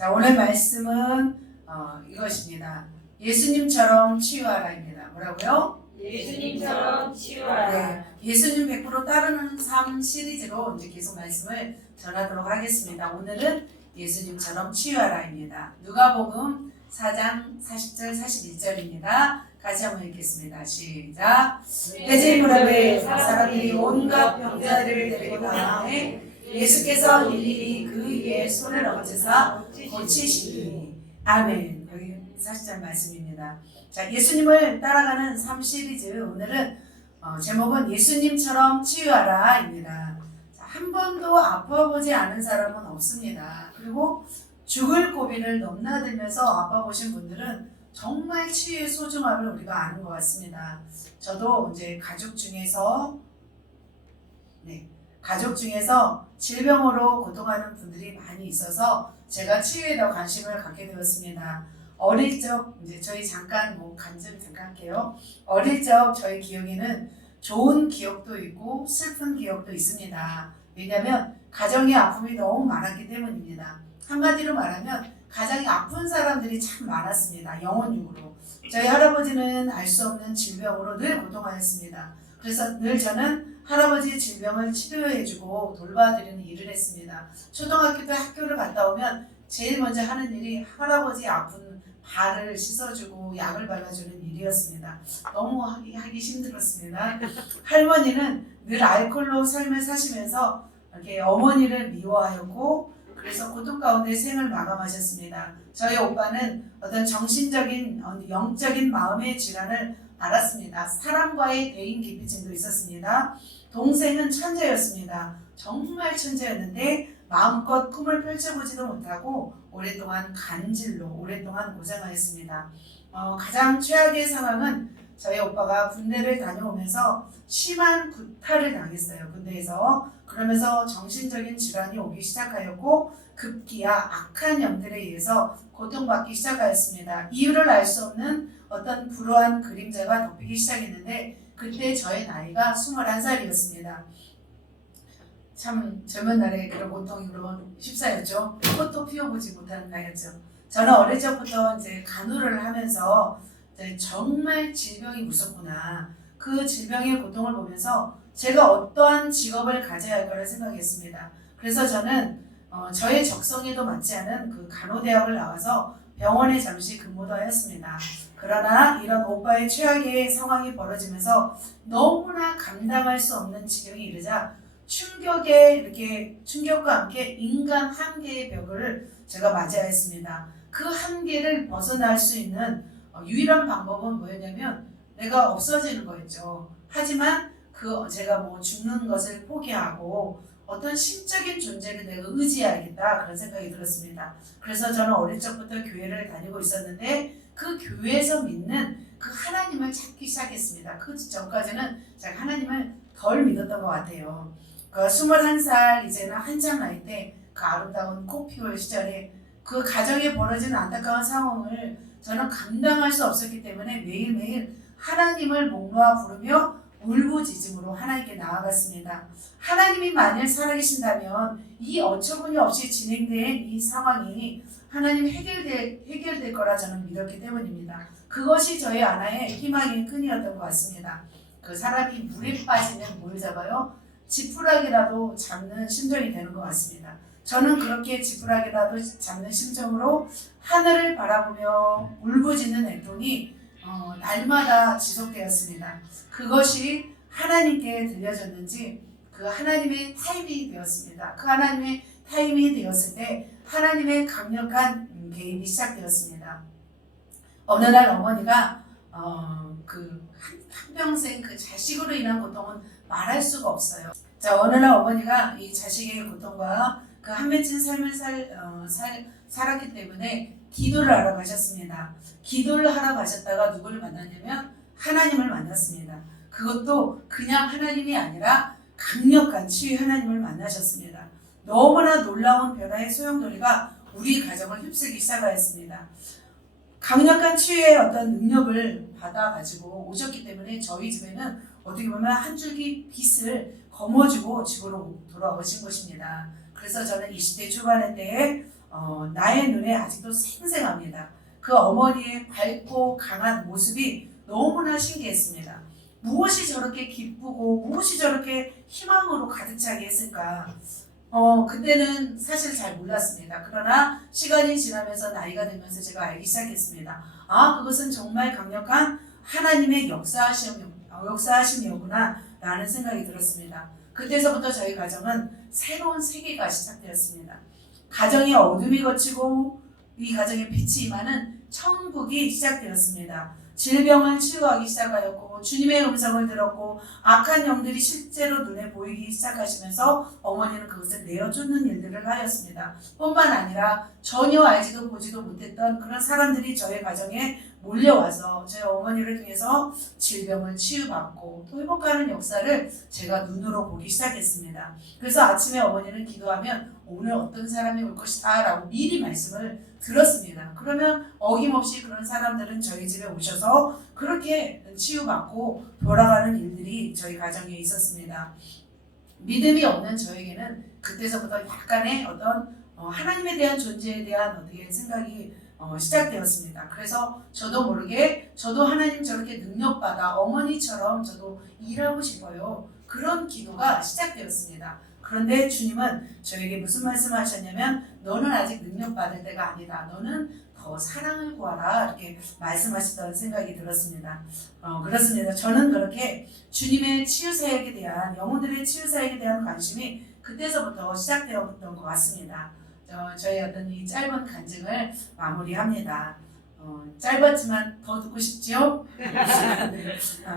자, 오늘 말씀은 이것입니다. 예수님처럼 치유하라입니다. 뭐라고요? 예수님처럼 치유하라. 네, 예수님 100% 따르는 삶 시리즈로 이제 계속 말씀을 전하도록 하겠습니다. 오늘은 예수님처럼 치유하라입니다. 누가복음 4장 40절 41절입니다. 같이 한번 읽겠습니다. 시작. 해질 무렵에 사람들이 온갖 병자들을 데리고 나오매 예수께서 일일이 그 위에 손을 얹으사 고치시니. 아멘. 여기 40절 말씀입니다. 자, 예수님을 따라가는 삶 시리즈 오늘은 제목은 예수님처럼 치유하라입니다. 자, 한 번도 아파보지 않은 사람은 없습니다. 그리고 죽을 고비를 넘나들면서 아파보신 분들은 정말 치유의 소중함을 우리가 아는 것 같습니다. 저도 이제 가족 중에서 질병으로 고통하는 분들이 많이 있어서 제가 치유에 더 관심을 갖게 되었습니다. 어릴 적 이제 저희 잠깐 할게요. 어릴 적 저희 기억에는 좋은 기억도 있고 슬픈 기억도 있습니다. 왜냐하면 가정의 아픔이 너무 많았기 때문입니다. 한마디로 말하면 가장이 아픈 사람들이 참 많았습니다. 영혼육으로. 저희 할아버지는 알 수 없는 질병으로 늘 고통하였습니다. 그래서 늘 저는 할아버지의 질병을 치료해주고 돌봐드리는 일을 했습니다. 초등학교 때 학교를 갔다 오면 제일 먼저 하는 일이 할아버지 아픈 발을 씻어주고 약을 발라주는 일이었습니다. 너무 하기 힘들었습니다. 할머니는 늘 알코올로 삶을 사시면서 이렇게 어머니를 미워하였고 그래서 고통 가운데 생을 마감하셨습니다. 저희 오빠는 어떤 정신적인, 영적인 마음의 질환을 앓았습니다. 사람과의 대인 기피증도 있었습니다. 동생은 천재였습니다. 정말 천재였는데 마음껏 꿈을 펼쳐보지도 못하고 오랫동안 간질로 오랫동안 고생하였습니다. 가장 최악의 상황은 저희 오빠가 군대를 다녀오면서 심한 구타를 당했어요. 군대에서. 그러면서 정신적인 질환이 오기 시작하였고 급기야 악한 영들에 의해서 고통받기 시작하였습니다. 이유를 알 수 없는 어떤 불우한 그림자가 덮이기 시작했는데 그때 저의 나이가 21살이었습니다. 참 젊은 날에 그런 고통이 그런 휩싸였죠. 꽃도 피워보지 못하는 나이였죠. 저는 어릴 적부터 이제 간호를 하면서 정말 질병이 무섭구나. 그 질병의 고통을 보면서 제가 어떠한 직업을 가져야 할 거라 생각했습니다. 그래서 저는 저의 적성에도 맞지 않은 그 간호대학을 나와서 병원에 잠시 근무도 하였습니다. 그러나 이런 오빠의 최악의 상황이 벌어지면서 너무나 감당할 수 없는 지경에 이르자 충격과 함께 인간 한계의 벽을 제가 맞이하였습니다. 그 한계를 벗어날 수 있는 유일한 방법은 뭐였냐면 내가 없어지는 거였죠. 하지만 제가 죽는 것을 포기하고 어떤 신적인 존재를 내가 의지해야겠다 그런 생각이 들었습니다. 그래서 저는 어릴 적부터 교회를 다니고 있었는데 그 교회에서 믿는 그 하나님을 찾기 시작했습니다. 그 전까지는 제가 하나님을 덜 믿었던 것 같아요. 21살 이제는 한참 나이 때 그 아름다운 꽃 피울 시절에 그 가정에 벌어지는 안타까운 상황을 저는 감당할 수 없었기 때문에 매일매일 하나님을 목놓아 부르며 울부짖음으로 하나님께 나아갔습니다. 하나님이 만일 살아계신다면 이 어처구니 없이 진행된 이 상황이 하나님 해결될 거라 저는 믿었기 때문입니다. 그것이 저희 하나의 희망의 끈이었던 것 같습니다. 그 사람이 물에 빠지면 뭘 잡아요? 지푸라기라도 잡는 심정이 되는 것 같습니다. 저는 그렇게 지푸라기라도 잡는 심정으로 하늘을 바라보며 울부짖는 애통이 날마다 지속되었습니다. 그것이 하나님께 들려졌는지 그 하나님의 타임이 되었습니다. 그 하나님의 타임이 되었을 때 하나님의 강력한 개입이 시작되었습니다. 어느 날 어머니가 한평생 그 자식으로 인한 고통은 말할 수가 없어요. 자, 어느 날 어머니가 이 자식의 고통과 그 한 맺힌 삶을 살았기 때문에 기도를 하러 가셨습니다. 기도를 하러 가셨다가 누구를 만났냐면 하나님을 만났습니다. 그것도 그냥 하나님이 아니라 강력한 치유의 하나님을 만나셨습니다. 너무나 놀라운 변화의 소용돌이가 우리 가정을 휩쓸기 시작하였습니다. 강력한 치유의 어떤 능력을 받아가지고 오셨기 때문에 저희 집에는 어떻게 보면 한 줄기 빛을 거머쥐고 집으로 돌아오신 것입니다. 그래서 저는 20대 초반의 때에 나의 눈에 아직도 생생합니다. 그 어머니의 밝고 강한 모습이 너무나 신기했습니다. 무엇이 저렇게 기쁘고 무엇이 저렇게 희망으로 가득 차게 했을까? 그때는 사실 잘 몰랐습니다. 그러나 시간이 지나면서 나이가 들면서 제가 알기 시작했습니다. 아, 그것은 정말 강력한 하나님의 역사하심이었구나 라는 생각이 들었습니다. 그때서부터 저희 가정은 새로운 세계가 시작되었습니다. 가정의 어둠이 걷히고 이 가정에 빛이 임하는 천국이 시작되었습니다. 질병을 치유하기 시작하였고 주님의 음성을 들었고 악한 영들이 실제로 눈에 보이기 시작하시면서 어머니는 그것을 내어쫓는 일들을 하였습니다. 뿐만 아니라 전혀 알지도 보지도 못했던 그런 사람들이 저의 가정에 몰려와서 저희 어머니를 통해서 질병을 치유받고 또 회복하는 역사를 제가 눈으로 보기 시작했습니다. 그래서 아침에 어머니는 기도하면 오늘 어떤 사람이 올 것이다 라고 미리 말씀을 들었습니다. 그러면 어김없이 그런 사람들은 저희 집에 오셔서 그렇게 치유받고 돌아가는 일들이 저희 가정에 있었습니다. 믿음이 없는 저에게는 그때서부터 약간의 어떤 하나님에 대한 존재에 대한 어떻게 생각이 시작되었습니다. 그래서 저도 모르게 저도 하나님 저렇게 능력받아 어머니처럼 저도 일하고 싶어요. 그런 기도가 시작되었습니다. 그런데 주님은 저에게 무슨 말씀하셨냐면 너는 아직 능력받을 때가 아니다. 너는 더 사랑을 구하라 이렇게 말씀하셨다는 생각이 들었습니다. 그렇습니다. 저는 그렇게 주님의 치유 사역에 대한 영혼들의 치유 사역에 대한 관심이 그때서부터 시작되었던 것 같습니다. 저희 어떤 이 짧은 간증을 마무리합니다. 짧았지만 더 듣고 싶지요?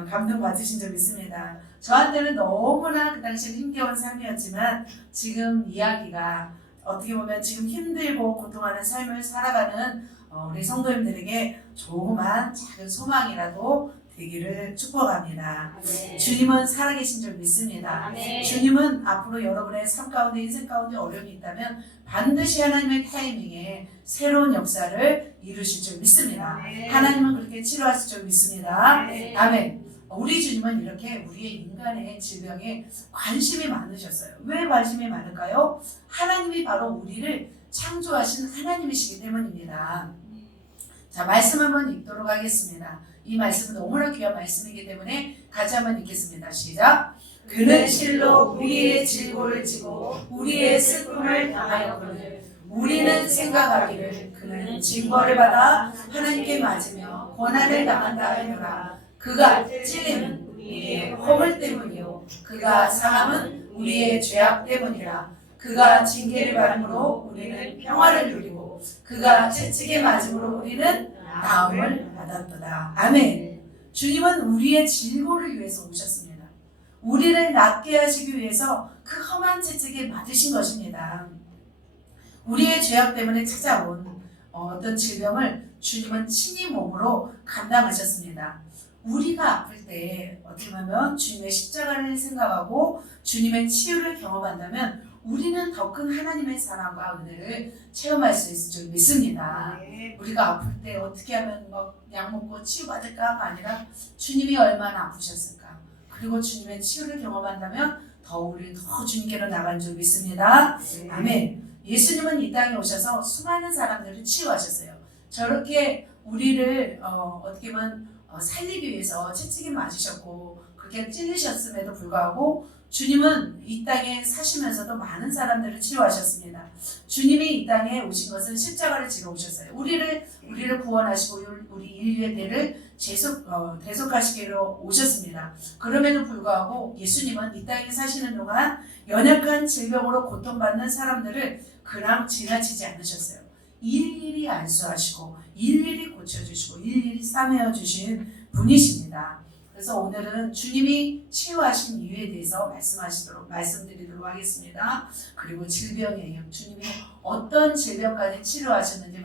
감동 받으신 적 있습니다. 저한테는 너무나 그 당시에 힘겨운 삶이었지만 지금 이야기가 어떻게 보면 지금 힘들고 고통하는 삶을 살아가는 우리 성도님들에게 조그만 작은 소망이라도 되기를 축복합니다. 아멘. 주님은 살아계신 줄 믿습니다. 아멘. 주님은 앞으로 여러분의 삶 가운데 인생 가운데 어려움이 있다면 반드시 하나님의 타이밍에 새로운 역사를 이루실 줄 믿습니다. 아멘. 하나님은 그렇게 치료하실 줄 믿습니다. 아멘. 아멘. 우리 주님은 이렇게 우리의 인간의 질병에 관심이 많으셨어요. 왜 관심이 많을까요? 하나님이 바로 우리를 창조하신 하나님이시기 때문입니다. 자, 말씀 한번 읽도록 하겠습니다. 이 말씀은 너무나 귀한 말씀이기 때문에 같이 한번 읽겠습니다. 시작. 그는 실로 우리의 질고를 지고 우리의 슬픔을 당하였거늘 우리는 생각하기를 그는 징벌을 받아 하나님께 맞으며 고난을 당한다 하노라. 그가 찔림은 우리의 허물 때문이요 그가 상함은 우리의 죄악 때문이라. 그가 징계를 받음으로 우리는 평화를 누리고 그가 채찍에 맞음으로 우리는 나음을 받았도다. 아멘. 주님은 우리의 질고를 위해서 오셨습니다. 우리를 낫게 하시기 위해서 그 험한 채찍에 맞으신 것입니다. 우리의 죄악 때문에 찾아온 어떤 질병을 주님은 친히 몸으로 감당하셨습니다. 우리가 아플 때 어떻게 보면 주님의 십자가를 생각하고 주님의 치유를 경험한다면 우리는 더 큰 하나님의 사랑과 은혜를 체험할 수 있을 줄 믿습니다. 우리가 아플 때 어떻게 하면 약 먹고 치유받을까가 아니라 주님이 얼마나 아프셨을까. 그리고 주님의 치유를 경험한다면 더 우리는 더 주님께로 나갈 줄 믿습니다. 아멘. 예수님은 이 땅에 오셔서 수많은 사람들을 치유하셨어요. 저렇게 우리를 어떻게 보면 살리기 위해서 채찍이 맞으셨고 그렇게 찔리셨음에도 불구하고 주님은 이 땅에 사시면서도 많은 사람들을 치유하셨습니다. 주님이 이 땅에 오신 것은 십자가를 지러 오셨어요. 우리를 구원하시고 우리 인류의 대를 대속하시기로 오셨습니다. 그럼에도 불구하고 예수님은 이 땅에 사시는 동안 연약한 질병으로 고통받는 사람들을 그냥 지나치지 않으셨어요. 일일이 안수하시고 일일이 고쳐주시고 일일이 싸매어 주신 분이십니다. 그래서 오늘은 주님이 치유하신 이유에 대해서 말씀드리도록 하겠습니다. 그리고 질병이에요. 주님이 어떤 질병까지 치료하셨는지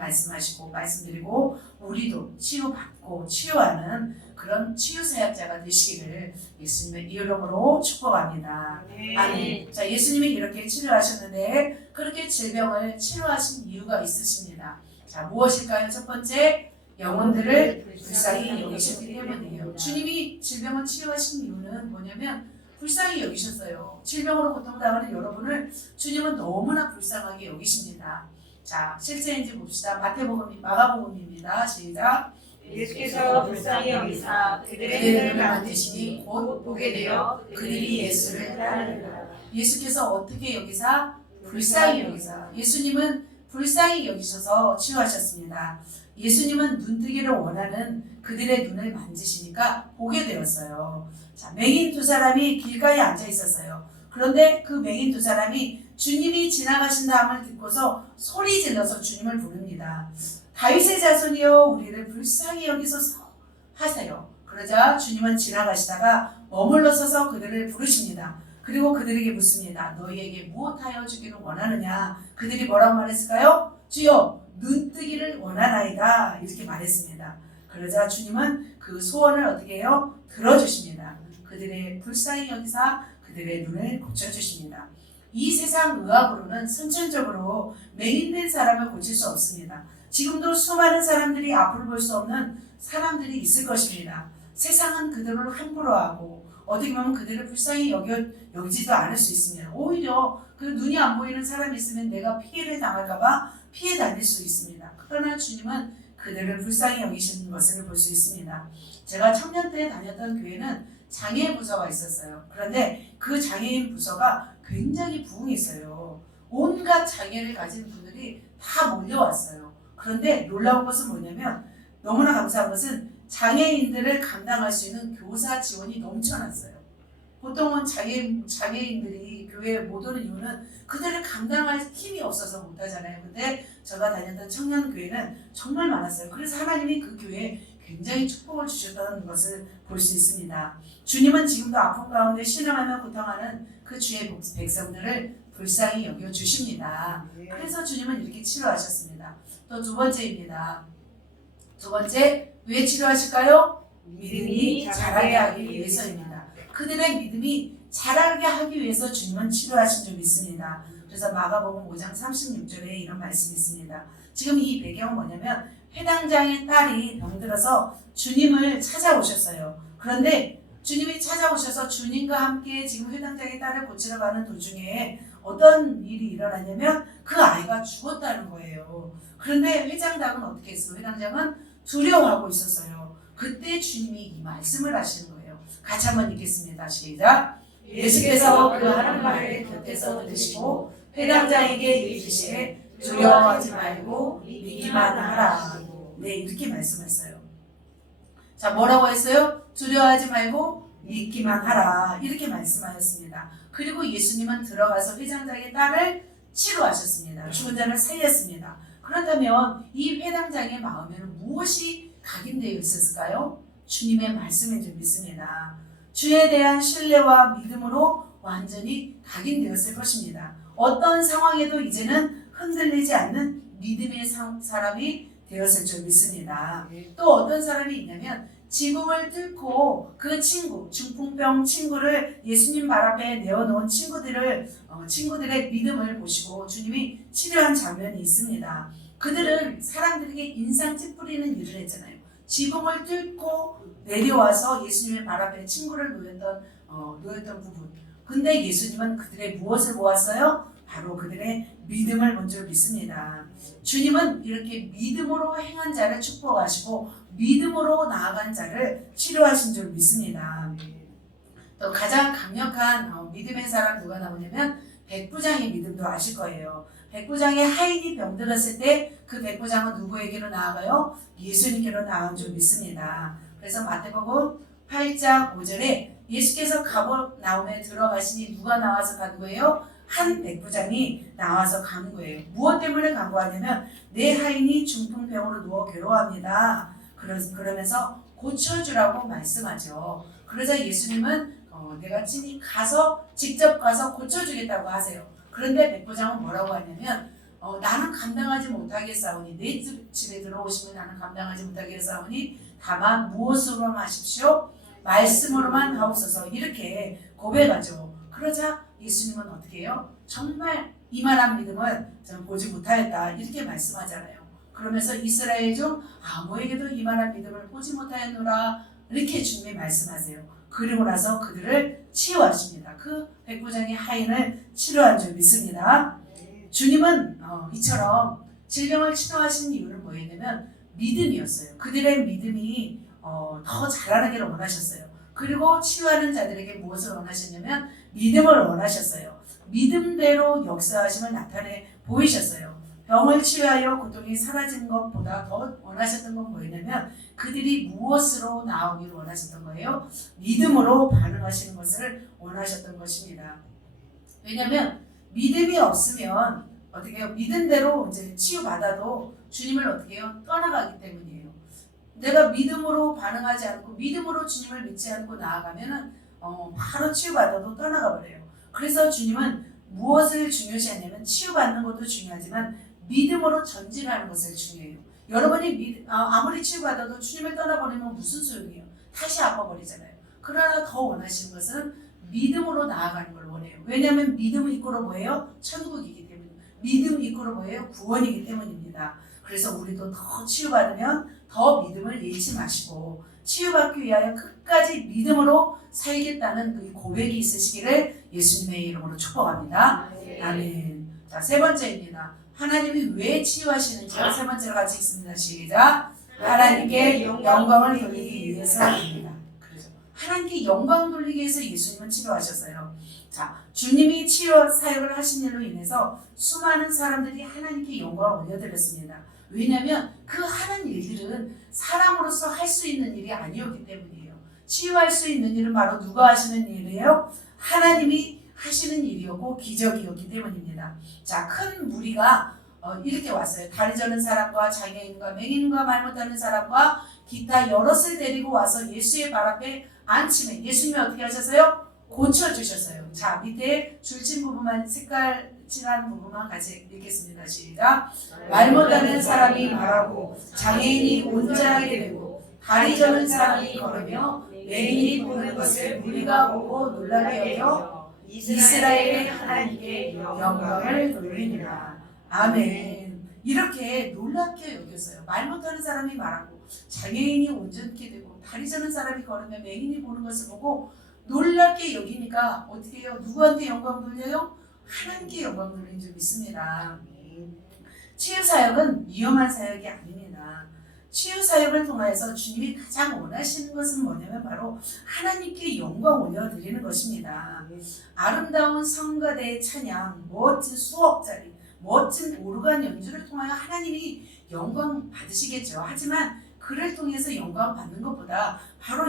말씀드리고 우리도 치유받고 치유하는 그런 치유 사역자가 되시기를 예수님의 이름으로 축복합니다. 아멘. 자, 예수님이 이렇게 치료하셨는데 그렇게 질병을 치료하신 이유가 있으십니다. 자, 무엇일까요? 첫 번째, 영혼들을 불쌍히 여기셨기 때문이에요. 주님이 질병을 치유하신 이유는 뭐냐면 불쌍히 여기셨어요. 질병으로 고통당하는 여러분을 주님은 너무나 불쌍하게 여기십니다. 자, 실제인지 봅시다. 마가복음입니다. 시작. 예수께서 불쌍히 여기사 그들의 눈을 만드시니 곧 보게 되어 그들이 예수를 따르니라. 예수께서 어떻게 여기사? 불쌍히 여기사. 예수님은 불쌍히 여기셔서 치유하셨습니다. 예수님은 눈뜨기를 원하는 그들의 눈을 만지시니까 보게 되었어요. 자, 맹인 두 사람이 길가에 앉아 있었어요. 그런데 그 맹인 두 사람이 주님이 지나가신다함을 듣고서 소리 질러서 주님을 부릅니다. 다윗의 자손이여 우리를 불쌍히 여기소서 하세요. 그러자 주님은 지나가시다가 머물러 서서 그들을 부르십니다. 그리고 그들에게 묻습니다. 너희에게 무엇하여 주기를 원하느냐? 그들이 뭐라고 말했을까요? 주여 눈뜨기를 원하나이다 이렇게 말했습니다. 그러자 주님은 그 소원을 어떻게 해요? 들어주십니다. 그들의 불쌍히 여기사 그들의 눈을 고쳐주십니다. 이 세상 의학으로는 선천적으로 맹인된 사람을 고칠 수 없습니다. 지금도 수많은 사람들이 앞을 볼 수 없는 사람들이 있을 것입니다. 세상은 그들을 함부로 하고 어떻게 보면 그들을 불쌍히 여기지도 않을 수 있습니다. 오히려 그 눈이 안 보이는 사람이 있으면 내가 피해를 당할까봐 피해 다닐 수 있습니다. 그러나 주님은 그들을 불쌍히 여기시는 것을 볼 수 있습니다. 제가 청년 때 다녔던 교회는 장애인 부서가 있었어요. 그런데 그 장애인 부서가 굉장히 부흥했어요. 온갖 장애를 가진 분들이 다 몰려왔어요. 그런데 놀라운 것은 뭐냐면 너무나 감사한 것은 장애인들을 감당할 수 있는 교사 지원이 넘쳐났어요. 보통은 장애인들이 교회에 못 오는 이유는 그들을 감당할 힘이 없어서 못하잖아요. 근데 제가 다녔던 청년교회는 정말 많았어요. 그래서 하나님이 그 교회에 굉장히 축복을 주셨다는 것을 볼 수 있습니다. 주님은 지금도 아픔 가운데 신음하며 고통하는 그 주의 백성들을 불쌍히 여겨주십니다. 그래서 주님은 이렇게 치료하셨습니다. 또 두 번째입니다. 두 번째, 왜 치료하실까요? 믿음이 자라게 하기 위해서입니다. 그들의 믿음이 자라게 하기 위해서 주님은 치료하신 줄 믿습니다. 그래서 마가복음 5장 36절에 이런 말씀이 있습니다. 지금 이 배경은 뭐냐면 회당장의 딸이 병들어서 주님을 찾아오셨어요. 그런데 주님이 찾아오셔서 주님과 함께 지금 회당장의 딸을 고치러 가는 도중에 어떤 일이 일어났냐면 그 아이가 죽었다는 거예요. 그런데 회장장은 어떻게 했어요? 회당장은 두려워하고 있었어요. 그때 주님이 이 말씀을 하시는 거예요. 같이 한번 읽겠습니다. 시작. 예수께서 그 하는 말을 곁에서 들으시고 회당장에게 이르시되 두려워하지 말고 믿기만 하라. 네, 이렇게 말씀했어요. 자, 뭐라고 했어요? 두려워하지 말고 믿기만 하라. 이렇게 말씀하셨습니다. 그리고 예수님은 들어가서 회당장의 딸을 치료하셨습니다. 죽은 자를 살렸습니다. 그렇다면 이 회당장의 마음에는 무엇이 각인되어 있었을까요? 주님의 말씀인 줄 믿습니다. 주에 대한 신뢰와 믿음으로 완전히 각인되었을 것입니다. 어떤 상황에도 이제는 흔들리지 않는 믿음의 사람이 되었을 줄 믿습니다. 또 어떤 사람이 있냐면 지붕을 뚫고 그 친구, 중풍병 친구를 예수님 발 앞에 내어놓은 친구들의 믿음을 보시고 주님이 치료한 장면이 있습니다. 그들은 사람들에게 인상 찌푸리는 일을 했잖아요. 지붕을 뚫고 내려와서 예수님의 발 앞에 친구를 놓였던 부분. 근데 예수님은 그들의 무엇을 보았어요? 바로 그들의 믿음을 먼저 믿습니다. 주님은 이렇게 믿음으로 행한 자를 축복하시고 믿음으로 나아간 자를 치료하신 줄 믿습니다. 또 가장 강력한 믿음의 사람 누가 나오냐면 백부장의 믿음도 아실 거예요. 백부장의 하인이 병들었을 때 그 백부장은 누구에게로 나아가요? 예수님께로 나온 줄 믿습니다. 그래서 마태복음 8장 5절에 예수께서 가버나움에 들어가시니 누가 나와서 간 거예요? 한 백부장이 나와서 간 거예요. 무엇 때문에 간 거냐면 내 하인이 중풍병으로 누워 괴로워합니다. 그러면서 고쳐주라고 말씀하죠. 그러자 예수님은 내가 직접 가서 고쳐주겠다고 하세요. 그런데 백부장은 뭐라고 하냐면 나는 감당하지 못하겠사오니 내 집에 들어오시면 나는 감당하지 못하겠사오니 다만 무엇으로만 하십시오? 말씀으로만 하옵소서. 이렇게 고백하죠. 그러자 예수님은 어떻게 해요? 정말 이만한 믿음은 저는 보지 못하였다 이렇게 말씀하잖아요. 그러면서 이스라엘 중 아무에게도 이만한 믿음을 보지 못하였노라 이렇게 주님이 말씀하세요. 그리고 나서 그들을 치유하십니다. 그 백부장의 하인을 치료한 줄 믿습니다. 주님은 이처럼 질병을 치료하신 이유는 뭐였냐면 믿음이었어요. 그들의 믿음이 더 자라나기를 원하셨어요. 그리고 치유하는 자들에게 무엇을 원하셨냐면 믿음을 원하셨어요. 믿음대로 역사하심을 나타내 보이셨어요. 병을 치유하여 고통이 사라지는 것보다 더 원하셨던 건 뭐였냐면 그들이 무엇으로 나오기를 원하셨던 거예요? 믿음으로 반응하시는 것을 원하셨던 것입니다. 왜냐하면 믿음이 없으면 어떻게 해요? 믿음대로 이제 치유받아도 주님을 어떻게 해요? 떠나가기 때문이에요. 내가 믿음으로 반응하지 않고 믿음으로 주님을 믿지 않고 나아가면은 바로 치유받아도 떠나가 버려요. 그래서 주님은 무엇을 중요시하냐면 치유받는 것도 중요하지만 믿음으로 전진하는 것을 중요해요. 여러분이 아무리 치유받아도 주님을 떠나버리면 무슨 소용이에요? 다시 아파버리잖아요. 그러나 더 원하시는 것은 믿음으로 나아가는 걸 원해요. 왜냐하면 믿음 이꼬로 뭐예요? 천국이기 때문에. 믿음 이꼬로 뭐예요? 구원이기 때문입니다. 그래서 우리도 더 치유받으면 더 믿음을 잃지 마시고 치유받기 위하여 끝까지 믿음으로 살겠다는 그 고백이 있으시기를 예수님의 이름으로 축복합니다. 아멘. 자, 세 번째입니다. 하나님이 왜 치유하시는지요? 세 번째로 같이 읽습니다. 시작. 하나님께 영광을 돌리기 위해서입니다. 그래서 하나님께 영광 돌리기 위해서 예수님은 치료하셨어요. 자, 주님이 치유 사역을 하신 일로 인해서 수많은 사람들이 하나님께 영광을 올려드렸습니다. 왜냐하면 그 하는 일들은 사람으로서 할 수 있는 일이 아니었기 때문이에요. 치유할 수 있는 일은 바로 누가 하시는 일이에요? 하나님이 하시는 일이었고 기적이었기 때문입니다. 자, 큰 무리가 이렇게 왔어요. 다리 저는 사람과 장애인과 맹인과 말 못하는 사람과 기타 여럿을 데리고 와서 예수의 발 앞에 앉히면 예수님이 어떻게 하셨어요? 고쳐주셨어요. 자, 밑에 줄친 부분만 색깔 칠한 부분만 같이 읽겠습니다. 시작. 말 못하는 사람이 말하고 장애인이 온전하게 되고 다리 저는 사람이 걸으며 맹인이 보는 것을 무리가 보고 놀라게 하여 이스라엘의 하나님께 영광을 돌리니라. 아멘. 이렇게 놀랍게 여겼어요. 말 못하는 사람이 말하고 장애인이 온전케 되고 다리 저는 사람이 걸으며 맹인이 보는 것을 보고 놀랍게 여기니까 어떻게 해요? 누구한테 영광 돌려요? 하나님께 영광 돌리는 줄 믿습니다. 치유 사역은 위험한 사역이 아닙니다. 치유 사역을 통해서 주님이 가장 원하시는 것은 뭐냐면 바로 하나님께 영광 올려드리는 것입니다. 아름다운 성가대의 찬양, 멋진 수억짜리, 멋진 오르간 연주를 통하여 하나님이 영광 받으시겠죠. 하지만 그를 통해서 영광 받는 것보다 바로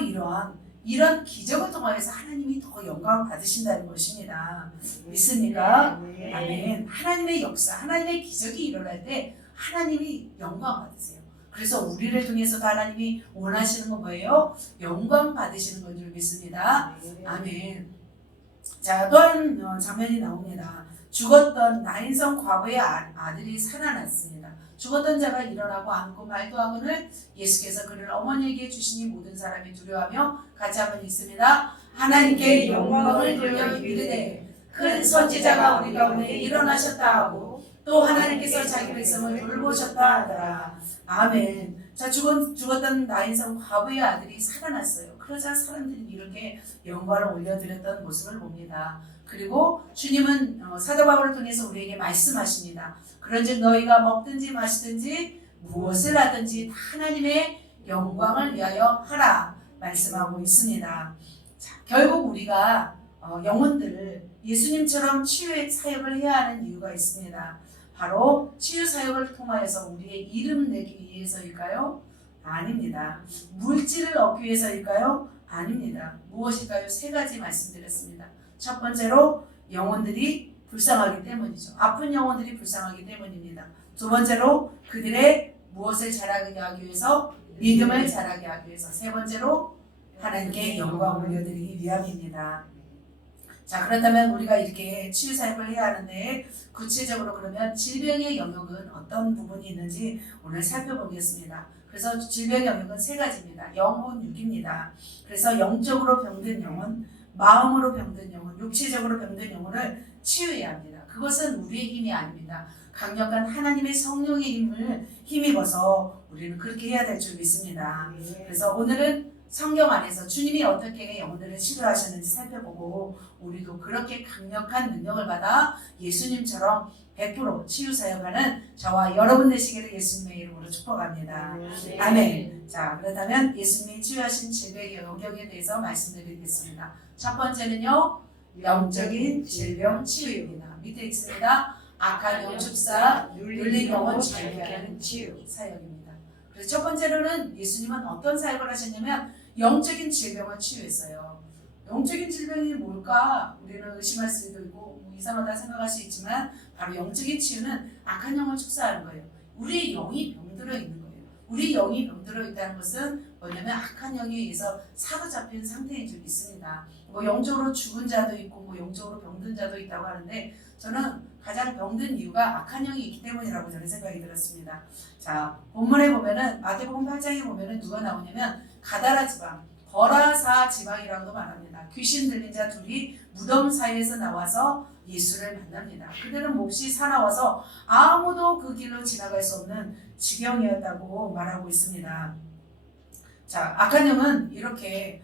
이런 기적을 통해서 하나님이 더 영광을 받으신다는 것입니다. 믿습니까? 아멘. 하나님의 역사, 하나님의 기적이 일어날 때 하나님이 영광 받으세요. 그래서 우리를 통해서도 하나님이 원하시는 건 뭐예요? 영광 받으시는 건 줄 믿습니다. 아멘. 자, 또 한 장면이 나옵니다. 죽었던 나인성 과부의 아들이 살아났습니다. 죽었던 자가 일어나고 앉고 말도 하거늘 예수께서 그를 어머니에게 주시니 모든 사람이 두려워하며 같이 한번 읽습니다. 하나님께 영광을 돌려 이르되 큰 선지자가 우리 가운데 일어나셨다 하고 또 하나님께서 자기 백성을 돌보셨다 하더라. 아멘. 자, 죽었던 나인성 과부의 아들이 살아났어요. 그러자 사람들이 이렇게 영광을 올려드렸던 모습을 봅니다. 그리고 주님은 사도 바울을 통해서 우리에게 말씀하십니다. 그런즉 너희가 먹든지 마시든지 무엇을 하든지 다 하나님의 영광을 위하여 하라 말씀하고 있습니다. 자, 결국 우리가 영혼들을 예수님처럼 치유의 사역을 해야 하는 이유가 있습니다. 바로 치유 사역을 통하여서 우리의 이름 내기 위해서일까요? 아닙니다. 물질을 얻기 위해서일까요? 아닙니다. 무엇일까요? 세 가지 말씀드렸습니다. 첫 번째로 영혼들이 불쌍하기 때문이죠. 아픈 영혼들이 불쌍하기 때문입니다. 두 번째로 그들의 무엇을 자라게 하기 위해서? 믿음을 자라게 하기 위해서. 세 번째로 하나님께 영광을 올려드리기 위함입니다. 자, 그렇다면 우리가 이렇게 치유 사역을 해야 하는데 구체적으로 그러면 질병의 영역은 어떤 부분이 있는지 오늘 살펴보겠습니다. 그래서 질병의 영역은 세 가지입니다. 영혼, 육입니다. 그래서 영적으로 병든 영혼, 마음으로 병든 영혼, 육체적으로 병든 영혼을 치유해야 합니다. 그것은 우리의 힘이 아닙니다. 강력한 하나님의 성령의 힘을 힘입어서 우리는 그렇게 해야 될 줄 믿습니다. 그래서 오늘은 성경 안에서 주님이 어떻게 영혼들을 치료하셨는지 살펴보고 우리도 그렇게 강력한 능력을 받아 예수님처럼 100% 치유 사역하는 저와 여러분 되시기를 예수님의 이름으로 축복합니다. 아멘. 자, 그렇다면 예수님이 치유하신 질병의 영역에 대해서 말씀드리겠습니다. 첫 번째는요, 영적인 질병 치유입니다. 밑에 있습니다. 악한 영 축사, 눌린 영혼 자유케 하는 치유 사역입니다. 그래서 첫 번째로는 예수님은 어떤 사역을 하셨냐면 영적인 질병을 치유했어요. 영적인 질병이 뭘까? 우리는 의심할 수도 있고 이상하다 생각할 수 있지만 바로 영적인 치유는 악한 영을 축사하는 거예요. 우리 영이 병들어 있는 거예요. 우리 영이 병들어 있다는 것은 뭐냐면 악한 영에 의해서 사로잡힌 상태인 줄 믿습니다. 뭐 영적으로 죽은 자도 있고 뭐 영적으로 병든 자도 있다고 하는데 저는 가장 병든 이유가 악한 영이 있기 때문이라고 저는 생각이 들었습니다. 자, 본문에 보면은 마태복음 8장에 보면은 누가 나오냐면 가다라 지방, 거라사 지방이라고도 말합니다. 귀신 들린 자 둘이 무덤 사이에서 나와서 예수를 만납니다. 그들은 몹시 사나워서 아무도 그 길로 지나갈 수 없는 지경이었다고 말하고 있습니다. 자, 악한 영은 이렇게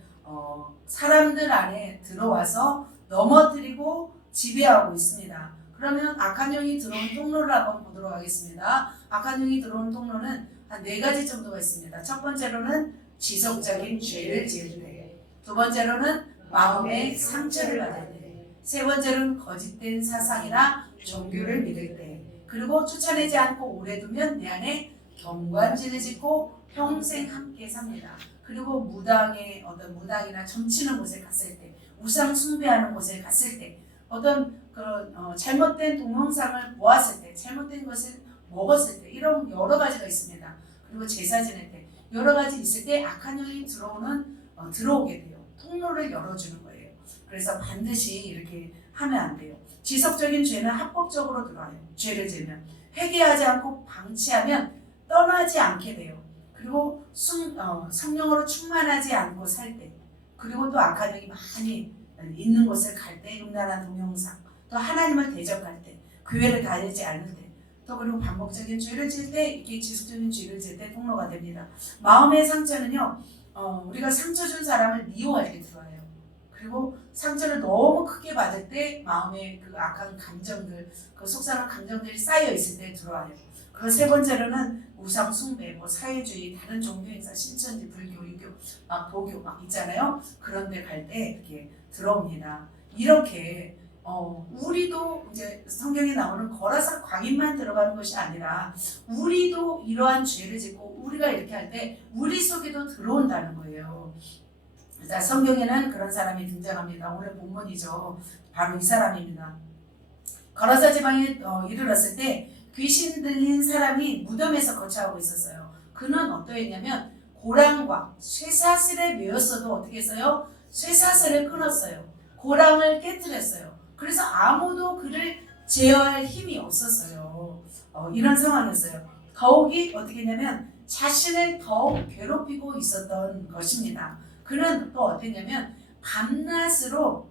사람들 안에 들어와서 넘어뜨리고 지배하고 있습니다. 그러면 악한 영이 들어온 통로를 한번 보도록 하겠습니다. 악한 영이 들어온 통로는 한 4가지 정도가 있습니다. 첫 번째로는 지속적인 죄를 지을 때, 두 번째로는 마음의 상처를 받을 때, 세 번째로는 거짓된 사상이나 종교를 믿을 때, 그리고 쫓아내지 않고 오래 두면 내 안에 경관지를 짓고 평생 함께 삽니다. 그리고 무당이나 점치는 곳에 갔을 때, 우상 숭배하는 곳에 갔을 때, 어떤 잘못된 동영상을 보았을 때, 잘못된 것을 먹었을 때, 이런 여러 가지가 있습니다. 그리고 제사 지낼 때, 여러 가지 있을 때 악한 영이 들어오게 돼요. 통로를 열어주는 거예요. 그래서 반드시 이렇게 하면 안 돼요. 지속적인 죄는 합법적으로 들어와요. 죄를 지으면 회개하지 않고 방치하면 떠나지 않게 돼요. 그리고 성령으로 충만하지 않고 살 때, 그리고 또 악한 영이 많이 있는 곳을 갈 때, 음란한 동영상, 또 하나님을 대적할 때, 교회를 다니지 않을 때, 또 그리고 반복적인 죄를 지을 때, 이게 지속적인 죄를 지을 때 통로가 됩니다. 마음의 상처는요, 우리가 상처 준 사람을 미워할 때 들어와요. 그리고 상처를 너무 크게 받을 때 마음에 그 악한 감정들, 그 속상한 감정들이 쌓여 있을 때 들어와요. 그 세 번째로는 우상 숭배, 뭐 사회주의, 다른 종교 행사, 신천지, 불교, 유교, 도교 있잖아요. 그런 데 갈 때 이렇게 들어옵니다. 이렇게 우리도 이제 성경에 나오는 거라사 광인만 들어가는 것이 아니라 우리도 이러한 죄를 짓고 우리가 이렇게 할 때 우리 속에도 들어온다는 거예요. 자, 성경에는 그런 사람이 등장합니다. 오늘 본문이죠. 바로 이 사람입니다. 거라사 지방에 이르렀을 때 귀신 들린 사람이 무덤에서 거처하고 있었어요. 그는 어떠했냐면 고랑과 쇠사슬에 매였어도 어떻게 했어요? 쇠사슬을 끊었어요. 고랑을 깨뜨렸어요. 그래서 아무도 그를 제어할 힘이 없었어요. 이런 상황이었어요. 더욱이 어떻게 했냐면 자신을 더욱 괴롭히고 있었던 것입니다. 그는 또 어땠냐면 밤낮으로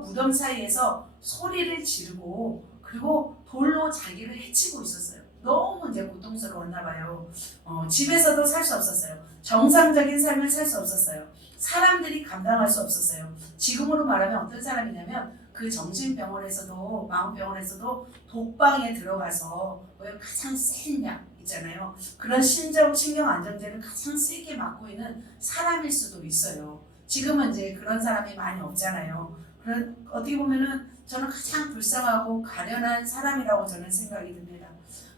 무덤 사이에서 소리를 지르고 그리고 돌로 자기를 해치고 있었어요. 너무 이제 고통스러웠나 봐요. 집에서도 살 수 없었어요. 정상적인 삶을 살 수 없었어요. 사람들이 감당할 수 없었어요. 지금으로 말하면 어떤 사람이냐면 그 정신병원에서도 마음병원에서도 독방에 들어가서 가장 센 약 있잖아요. 그런 신경 안정제를 가장 세게 맞고 있는 사람일 수도 있어요. 지금은 이제 그런 사람이 많이 없잖아요. 어떻게 보면은 저는 가장 불쌍하고 가련한 사람이라고 저는 생각이 듭니다.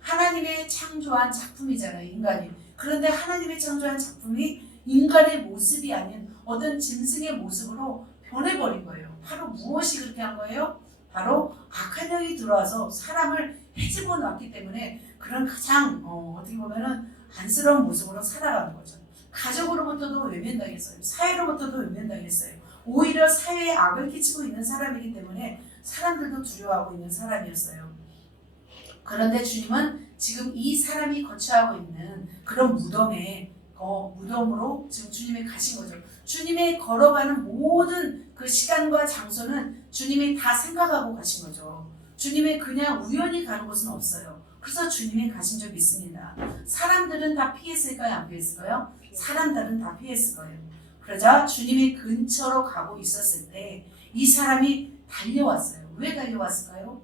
하나님의 창조한 작품이잖아요, 인간이. 그런데 하나님의 창조한 작품이 인간의 모습이 아닌 어떤 짐승의 모습으로 변해버린 거예요. 바로 무엇이 그렇게 한 거예요? 바로 악한 영이 들어와서 사람을 해집어 놨기 때문에 그런 가장 어떻게 보면은 안쓰러운 모습으로 살아가는 거죠. 가족으로부터도 외면당했어요. 사회로부터도 외면당했어요. 오히려 사회에 악을 끼치고 있는 사람이기 때문에 사람들도 두려워하고 있는 사람이었어요. 그런데 주님은 지금 이 사람이 거처하고 있는 그런 무덤으로 지금 주님이 가신 거죠. 주님이 걸어가는 모든 그 시간과 장소는 주님이 다 생각하고 가신 거죠. 주님이 그냥 우연히 가는 곳은 없어요. 그래서 주님이 가신 적이 있습니다. 사람들은 다 피했을까요? 안 피했을까요? 사람들은 다 피했을 거예요. 그러자 주님이 근처로 가고 있었을 때 이 사람이 달려왔어요. 왜 달려왔을까요?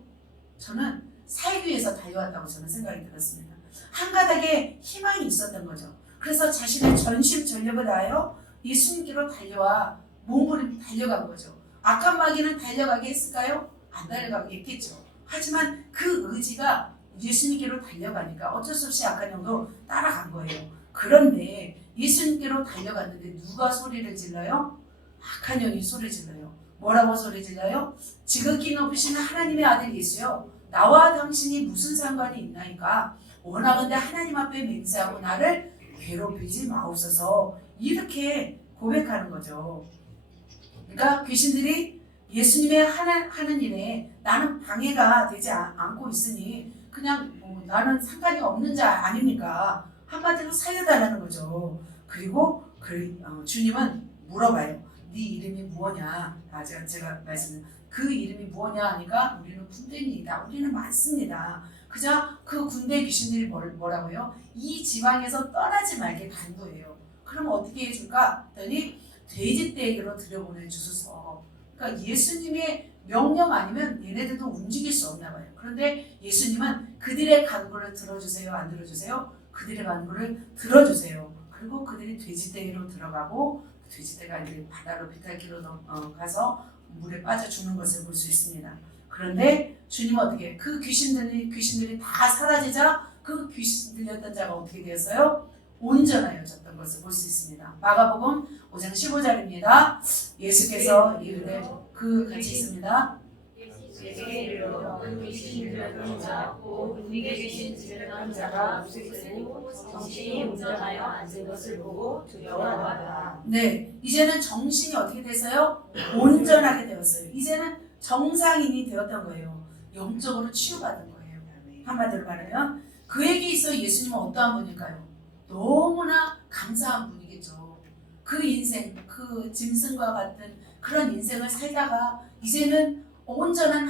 저는 살기 위해서 달려왔다고 저는 생각이 들었습니다. 한 가닥에 희망이 있었던 거죠. 그래서 자신의 전심 전력을 다하여 예수님께로 달려와 몸부림 달려간 거죠. 악한 마귀는 달려가게 했을까요? 안 달려가겠겠죠. 하지만 그 의지가 예수님께로 달려가니까 어쩔 수 없이 악한 영도 따라간 거예요. 그런데 예수님께로 달려갔는데 누가 소리를 질러요? 악한 영이 소리 질러요. 뭐라고 소리 질러요? 지극히 높으시는 하나님의 아들 예수여, 나와 당신이 무슨 상관이 있나이까? 원하건대 하나님 앞에 맹세하고 나를 괴롭히지 마옵소서. 이렇게 고백하는 거죠. 그러니까 귀신들이 예수님의 하는 일에 나는 방해가 되지 않고 있으니 그냥 나는 상관이 없는 자 아닙니까? 한마디로 살려달라는 거죠. 그리고 주님은 물어봐요. 네 이름이 무엇냐? 제가 말씀드린 그 이름이 무엇냐 하니까 우리는 군대입니다. 우리는 많습니다. 그저 그 군대 귀신들이 뭐라고요? 이 지방에서 떠나지 말게 간구해요. 그럼 어떻게 해줄까? 했더니 돼지떼에게로 들여보내주소서. 그러니까 예수님의 명령 아니면 얘네들도 움직일 수 없나 봐요. 그런데 예수님은 그들의 간구를 들어주세요? 안 들어주세요? 그들의 간구를 들어주세요. 그리고 그들이 돼지떼에로 들어가고 돼지떼가 이제 바다로 비탈길로 가서 물에 빠져 죽는 것을 볼 수 있습니다. 그런데 주님은 어떻게 그 귀신들이 다 사라지자 그 귀신 들렸던 자가 어떻게 되었어요? 온전하여졌던 것을 볼 수 있습니다. 마가복음 5장 15절입니다. 예수께서 이르되 같이 있습니다. 예수께서 이르러 귀신 들렸던 자, 곧 분리게 귀신 들렸던 자가 웃으시고 정신이 온전하여 앉은 것을 보고 두려워하더라. 네, 이제는 정신이 어떻게 됐어요? 온전하게 되었어요. 이제는 정상인이 되었던 거예요. 영적으로 치유받은 거예요. 한마디로 말하면 그에게 있어 예수님은 어떠한 분일까요? 너무나 감사한 분이겠죠. 그 인생, 그 짐승과 같은 그런 인생을 살다가 이제는 온전한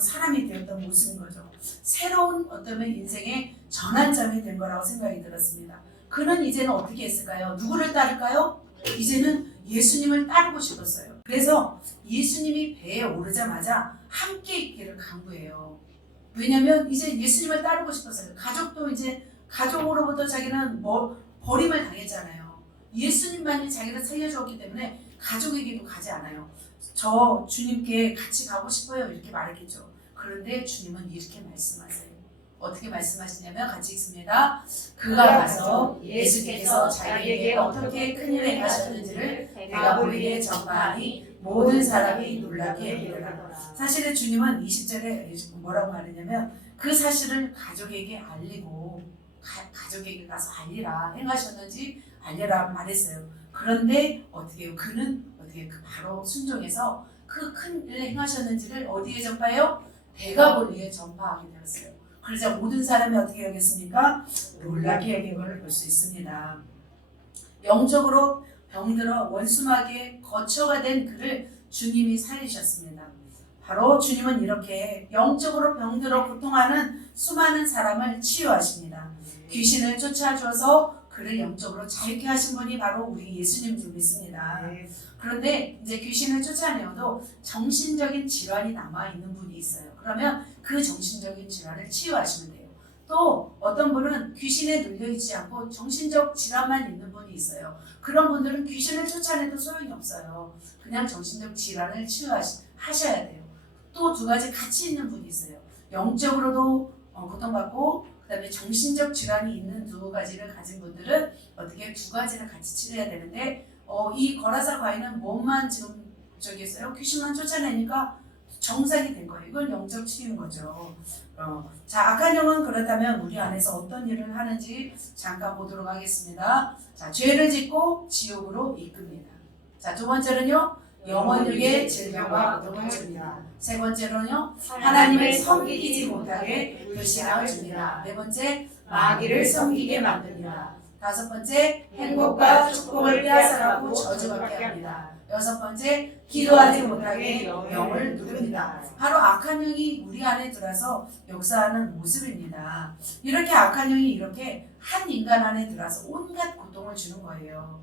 사람이 되었던 모습인 거죠. 새로운 어떤 인생의 전환점이 된 거라고 생각이 들었습니다. 그는 이제는 어떻게 했을까요? 누구를 따를까요? 이제는 예수님을 따르고 싶었어요. 그래서 예수님이 배에 오르자마자 함께 있기를 간구해요. 왜냐하면 이제 예수님을 따르고 싶었어요. 가족도 이제 가족으로부터 자기는 버림을 당했잖아요. 예수님만이 자기를 살려주었기 때문에 가족에게도 가지 않아요. 저 주님께 같이 가고 싶어요 이렇게 말했겠죠. 그런데 주님은 이렇게 말씀하세요. 어떻게 말씀하시냐면 같이 읽습니다. 그가 가서 예수께서 자기에게 어떻게 큰일을 행하셨는지를 데가볼리에 전파하니 모든 사람이 놀라게 여기더라. 사실은 주님은 20절에 뭐라고 말했냐면 그 사실을 가족에게 알리고 가족에게 가서 알리라, 행하셨는지 알려라 말했어요. 그런데 어떻게 해요? 그는 어떻게 바로 순종해서 그 큰 일을 행하셨는지를 어디에 전파해요? 데가볼리에 전파하게 되었어요. 그러자 모든 사람이 어떻게 여겼습니까? 놀라게 여긴 걸 볼 수 있습니다. 영적으로 병들어 원수마귀의 거처가 된 그를 주님이 살리셨습니다. 바로 주님은 이렇게 영적으로 병들어 고통하는 수많은 사람을 치유하십니다. 귀신을 쫓아줘서 그를 영적으로 자유케 하신 분이 바로 우리 예수님 줄 믿습니다. 그런데 이제 귀신을 쫓아내어도 정신적인 질환이 남아있는 분이 있어요. 그러면 그 정신적인 질환을 치유하시면 돼요. 또 어떤 분은 귀신에 눌려있지 않고 정신적 질환만 있는 분이 있어요. 그런 분들은 귀신을 쫓아내도 소용이 없어요. 그냥 정신적 질환을 치유하셔야 돼요. 또 두 가지 같이 있는 분이 있어요. 영적으로도 고통받고 그다음에 정신적 질환이 있는 두 가지를 가진 분들은 어떻게 두 가지를 같이 치료해야 되는데 이 거라사 과인은 몸만 지금 있어요. 귀신만 쫓아내니까 정상이 된 거예요. 이건 영적 치유인 거죠. 자, 악한 영은 그렇다면 우리 안에서 어떤 일을 하는지 잠깐 보도록 하겠습니다. 자, 죄를 짓고 지옥으로 이끕니다. 자, 두 번째는요. 영혼에게 질병과 고통을 줍니다. 세 번째로는요. 하나님을 섬기지 못하게 불신하게 줍니다. 네 번째, 마귀를 섬기게 만듭니다. 다섯 번째, 행복과 축복을 빼앗아가고 저주받게 합니다. 여섯 번째, 기도하지 못하게 영을 누릅니다. 바로 악한 영이 우리 안에 들어서 역사하는 모습입니다. 이렇게 악한 영이 이렇게 한 인간 안에 들어서 온갖 고통을 주는 거예요.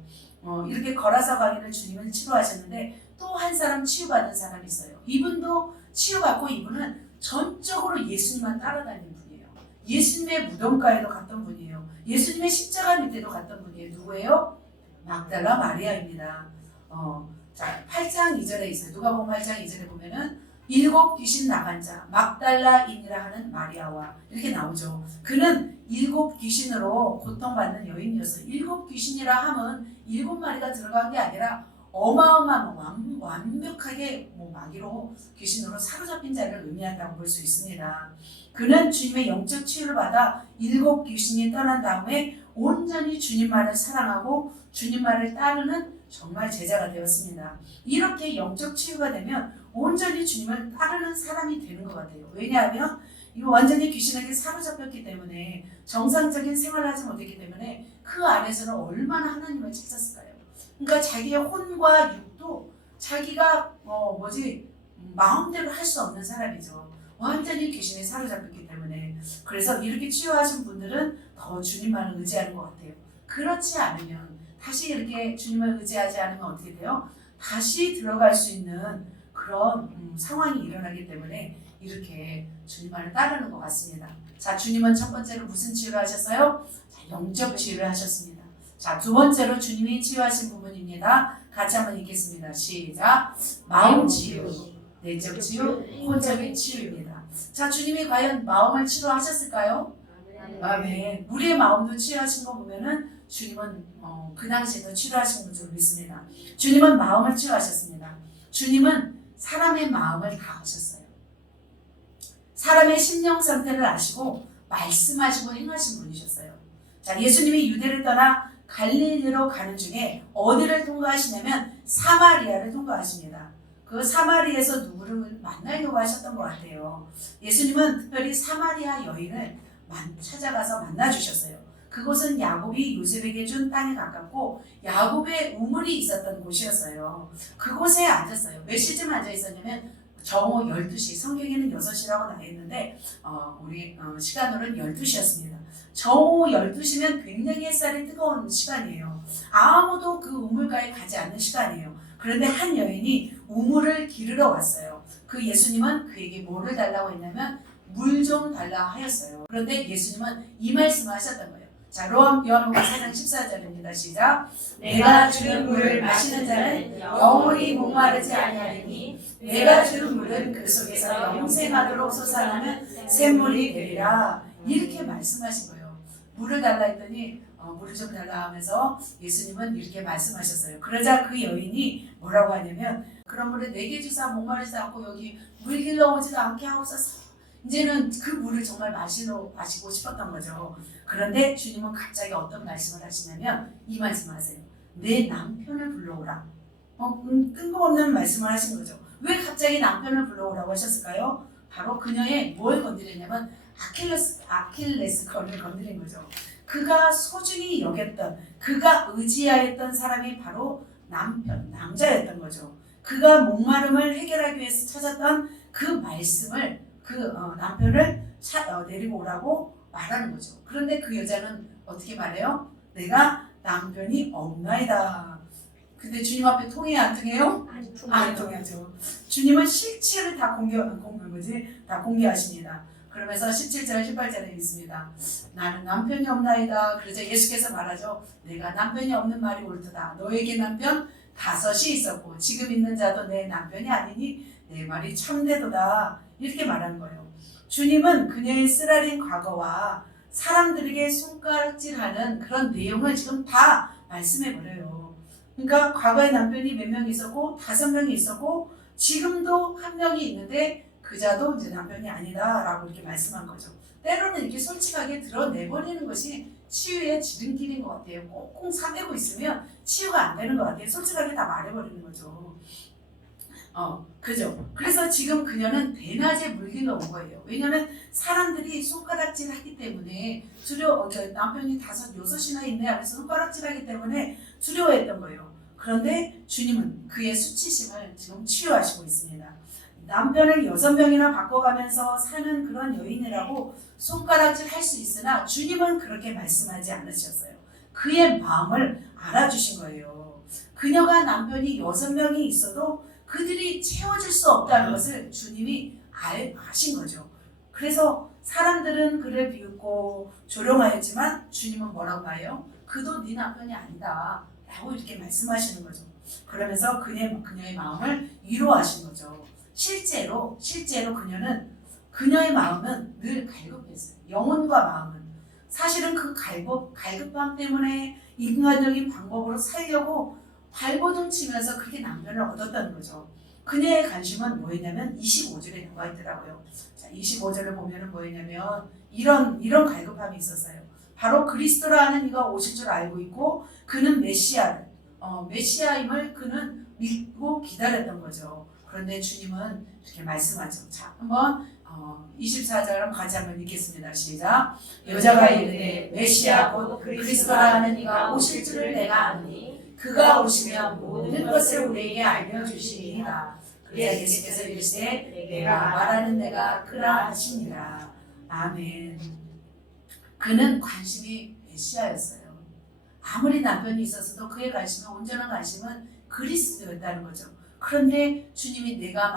이렇게 거라사 광야를 주님은 치료하셨는데 또 한 사람 치유받은 사람이 있어요. 이분도 치유받고 이분은 전적으로 예수님만 따라다니는 분이에요. 예수님의 무덤가에도 갔던 분이에요. 예수님의 십자가 밑에도 갔던 분이에요. 누구예요? 막달라 마리아입니다. 자, 8장 2절에 있어요. 누가복음 8장 2절에 보면은 일곱 귀신 나간 자 막달라인이라 하는 마리아와 이렇게 나오죠. 그는 일곱 귀신으로 고통받는 여인이었어요. 일곱 귀신이라 함은 일곱 마리가 들어간 게 아니라 어마어마한 완벽하게 마귀로 귀신으로 사로잡힌 자를 의미한다고 볼 수 있습니다. 그는 주님의 영적 치유를 받아 일곱 귀신이 떠난 다음에 온전히 주님만을 사랑하고 주님만을 따르는 정말 제자가 되었습니다. 이렇게 영적 치유가 되면 온전히 주님을 따르는 사람이 되는 것 같아요. 왜냐하면 이거 완전히 귀신에게 사로잡혔기 때문에 정상적인 생활을 하지 못했기 때문에 그 안에서는 얼마나 하나님을 찾았을까요? 그러니까 자기의 혼과 육도 자기가 마음대로 할 수 없는 사람이죠. 완전히 귀신에 사로잡혔기 때문에. 그래서 이렇게 치유하신 분들은 더 주님만을 의지하는 것 같아요. 그렇지 않으면 다시 이렇게 주님을 의지하지 않으면 어떻게 돼요? 다시 들어갈 수 있는 그런 상황이 일어나기 때문에 이렇게 주님만을 따르는 것 같습니다. 자, 주님은 첫 번째로 무슨 치유를 하셨어요? 자, 영적 치유를 하셨습니다. 자, 두 번째로 주님이 치유하신 부분입니다. 같이 한번 읽겠습니다. 시작. 마음 치유, 내적 치유, 혼적인 치유입니다. 자, 주님이 과연 마음을 치료하셨을까요? 아멘. 우리의 마음도 치유하신 거 보면은 주님은 그 당시에도 치료하신 줄 믿습니다. 주님은 마음을 치유하셨습니다. 주님은 사람의 마음을 다 아셨어요. 사람의 심령 상태를 아시고 말씀하시고 행하신 분이셨어요. 자, 예수님이 유대를 떠나 갈릴리로 가는 중에 어디를 통과하시냐면 사마리아를 통과하십니다. 그 사마리아에서 누구를 만나려고 하셨던 것 같아요. 예수님은 특별히 사마리아 여인을 찾아가서 만나주셨어요. 그곳은 야곱이 요셉에게 준 땅에 가깝고 야곱의 우물이 있었던 곳이었어요. 그곳에 앉았어요. 몇 시쯤 앉아 있었냐면 정오 12시, 성경에는 6시라고 나와 있는데 우리 시간으로는 12시였습니다. 정오 12시면 굉장히 햇살이 뜨거운 시간이에요. 아무도 그 우물가에 가지 않는 시간이에요. 그런데 한 여인이 우물을 기르러 왔어요. 그 예수님은 그에게 뭐를 달라고 했냐면 물 좀 달라 하였어요. 그런데 예수님은 이 말씀을 하셨던 거예요. 자, 요한복음 4장 14절입니다. 시작. 내가 주는 물을 마시는 자는 영원히 목마르지 아니하리니 내가 주는 물은 그 속에서 영생하도록 솟아나는 샘물이 되리라. 이렇게 말씀하신 거예요. 물을 달라 했더니 물을 좀 달라 하면서 예수님은 이렇게 말씀하셨어요. 그러자 그 여인이 뭐라고 하냐면 그런 물을 내게 주사 목마르지도 않고 여기 물 길러 오지도 않게 하옵소서. 이제는 그 물을 정말 마시고 싶었던 거죠. 그런데 주님은 갑자기 어떤 말씀을 하시냐면 이 말씀을 하세요. 내 남편을 불러오라. 뜬금없는 말씀을 하신 거죠. 왜 갑자기 남편을 불러오라고 하셨을까요? 바로 그녀의 뭘 건드렸냐면 아킬레스건을 건드린 거죠. 그가 소중히 여겼던, 그가 의지하였던 사람이 바로 남자였던 거죠. 그가 목마름을 해결하기 위해서 찾았던 그 말씀을 남편을 데리고 오라고 말하는 거죠. 그런데 그 여자는 어떻게 말해요? 내가 남편이 없나이다. 근데 주님 앞에 통해야 안 통해요? 안 통하죠. 주님은 실체를 다 공개하십니다. 그러면서 17절, 18절에 있습니다. 나는 남편이 없나이다. 그러자 예수께서 말하죠. 내가 남편이 없는 말이 옳도다. 너에게 남편 5이 있었고 지금 있는 자도 내 남편이 아니니 내 말이 참되도다. 이렇게 말하는 거예요. 주님은 그녀의 쓰라린 과거와 사람들에게 손가락질하는 그런 내용을 지금 다 말씀해버려요. 그러니까 과거에 남편이 몇 명 있었고 5명이 있었고 지금도 1명이 있는데 그자도 이제 남편이 아니다라고 이렇게 말씀한 거죠. 때로는 이렇게 솔직하게 드러내버리는 것이 치유의 지름길인 것 같아요. 꽁꽁 싸매고 있으면 치유가 안 되는 것 같아요. 솔직하게 다 말해버리는 거죠. 그죠? 그래서 지금 그녀는 대낮에 물길로 온 거예요. 왜냐하면 사람들이 손가락질 하기 때문에 남편이 5, 6이나 있네 하면서 손가락질 하기 때문에 두려워했던 거예요. 그런데 주님은 그의 수치심을 지금 치유하시고 있습니다. 남편을 6명이나 바꿔가면서 사는 그런 여인이라고 손가락질 할 수 있으나 주님은 그렇게 말씀하지 않으셨어요. 그의 마음을 알아주신 거예요. 그녀가 남편이 6명이 있어도 그들이 채워줄 수 없다는 것을 주님이 아신 거죠. 그래서 사람들은 그를 비웃고 조롱하였지만 주님은 뭐라고 봐요? 그도 네 남편이 아니다 라고 이렇게 말씀하시는 거죠. 그러면서 그녀의 마음을 위로하신 거죠. 실제로 그녀의 마음은 늘 갈급했어요. 영혼과 마음은. 사실은 그 갈급함 때문에 인간적인 방법으로 살려고 발버둥 치면서 그렇게 남편을 얻었다는 거죠. 그녀의 관심은 뭐였냐면 25절에 나와 있더라고요. 자, 25절을 보면은 뭐였냐면 이런 갈급함이 있었어요. 바로 그리스도라는 이가 오실 줄 알고 있고 그는 메시아임을 그는 믿고 기다렸던 거죠. 그런데 주님은 이렇게 말씀하죠. 자, 한번 24절 같이 한번 읽겠습니다. 시작. 여자가 이르되 메시아 곧 그리스도라 하는 이가 오실 줄을 내가 아노니 그가 오시면 모든 것을 우리에게 알려주시리이다. 그래야 예수께서 이르시되 내가 말하는 내가 그라 하시니라. 아멘. 그는 관심이 메시아였어요. 아무리 남편이 있었어도 그의 관심은 온전한 관심은 그리스도였다는 거죠. 그런데 주님이 내가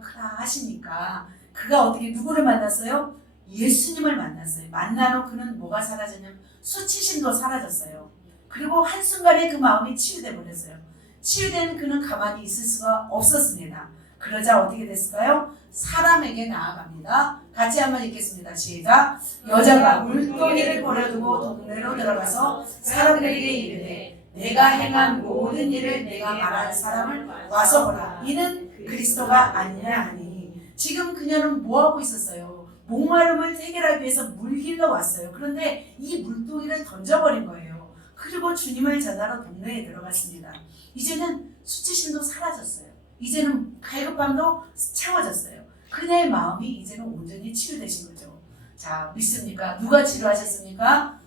그라 하시니까 그가 어떻게 누구를 만났어요? 예수님을 만났어요. 만난 후 그는 뭐가 사라졌냐면 수치심도 사라졌어요. 그리고 한순간에 그 마음이 치유돼 버렸어요. 치유된 그는 가만히 있을 수가 없었습니다. 그러자 어떻게 됐을까요? 사람에게 나아갑니다. 같이 한번 읽겠습니다. 시작. 여자가 물동이를 버려두고 동네로 들어가서 사람들에게 이르되 내가 행한 모든 일을 내가 말하는 사람을 와서 보라. 이는 그리스도가 아니냐 하니. 지금 그녀는 뭐하고 있었어요? 목마름을 해결하기 위해서 물길로 왔어요. 그런데 이 물동이를 던져버린 거예요. 그리고 주님을 전하러 동네에 들어갔습니다. 이제는 수치심도 사라졌어요. 이제는 갈급함도 채워졌어요. 그녀의 마음이 이제는 온전히 치유되신 거죠. 자, 믿습니까? 누가 치료하셨습니까?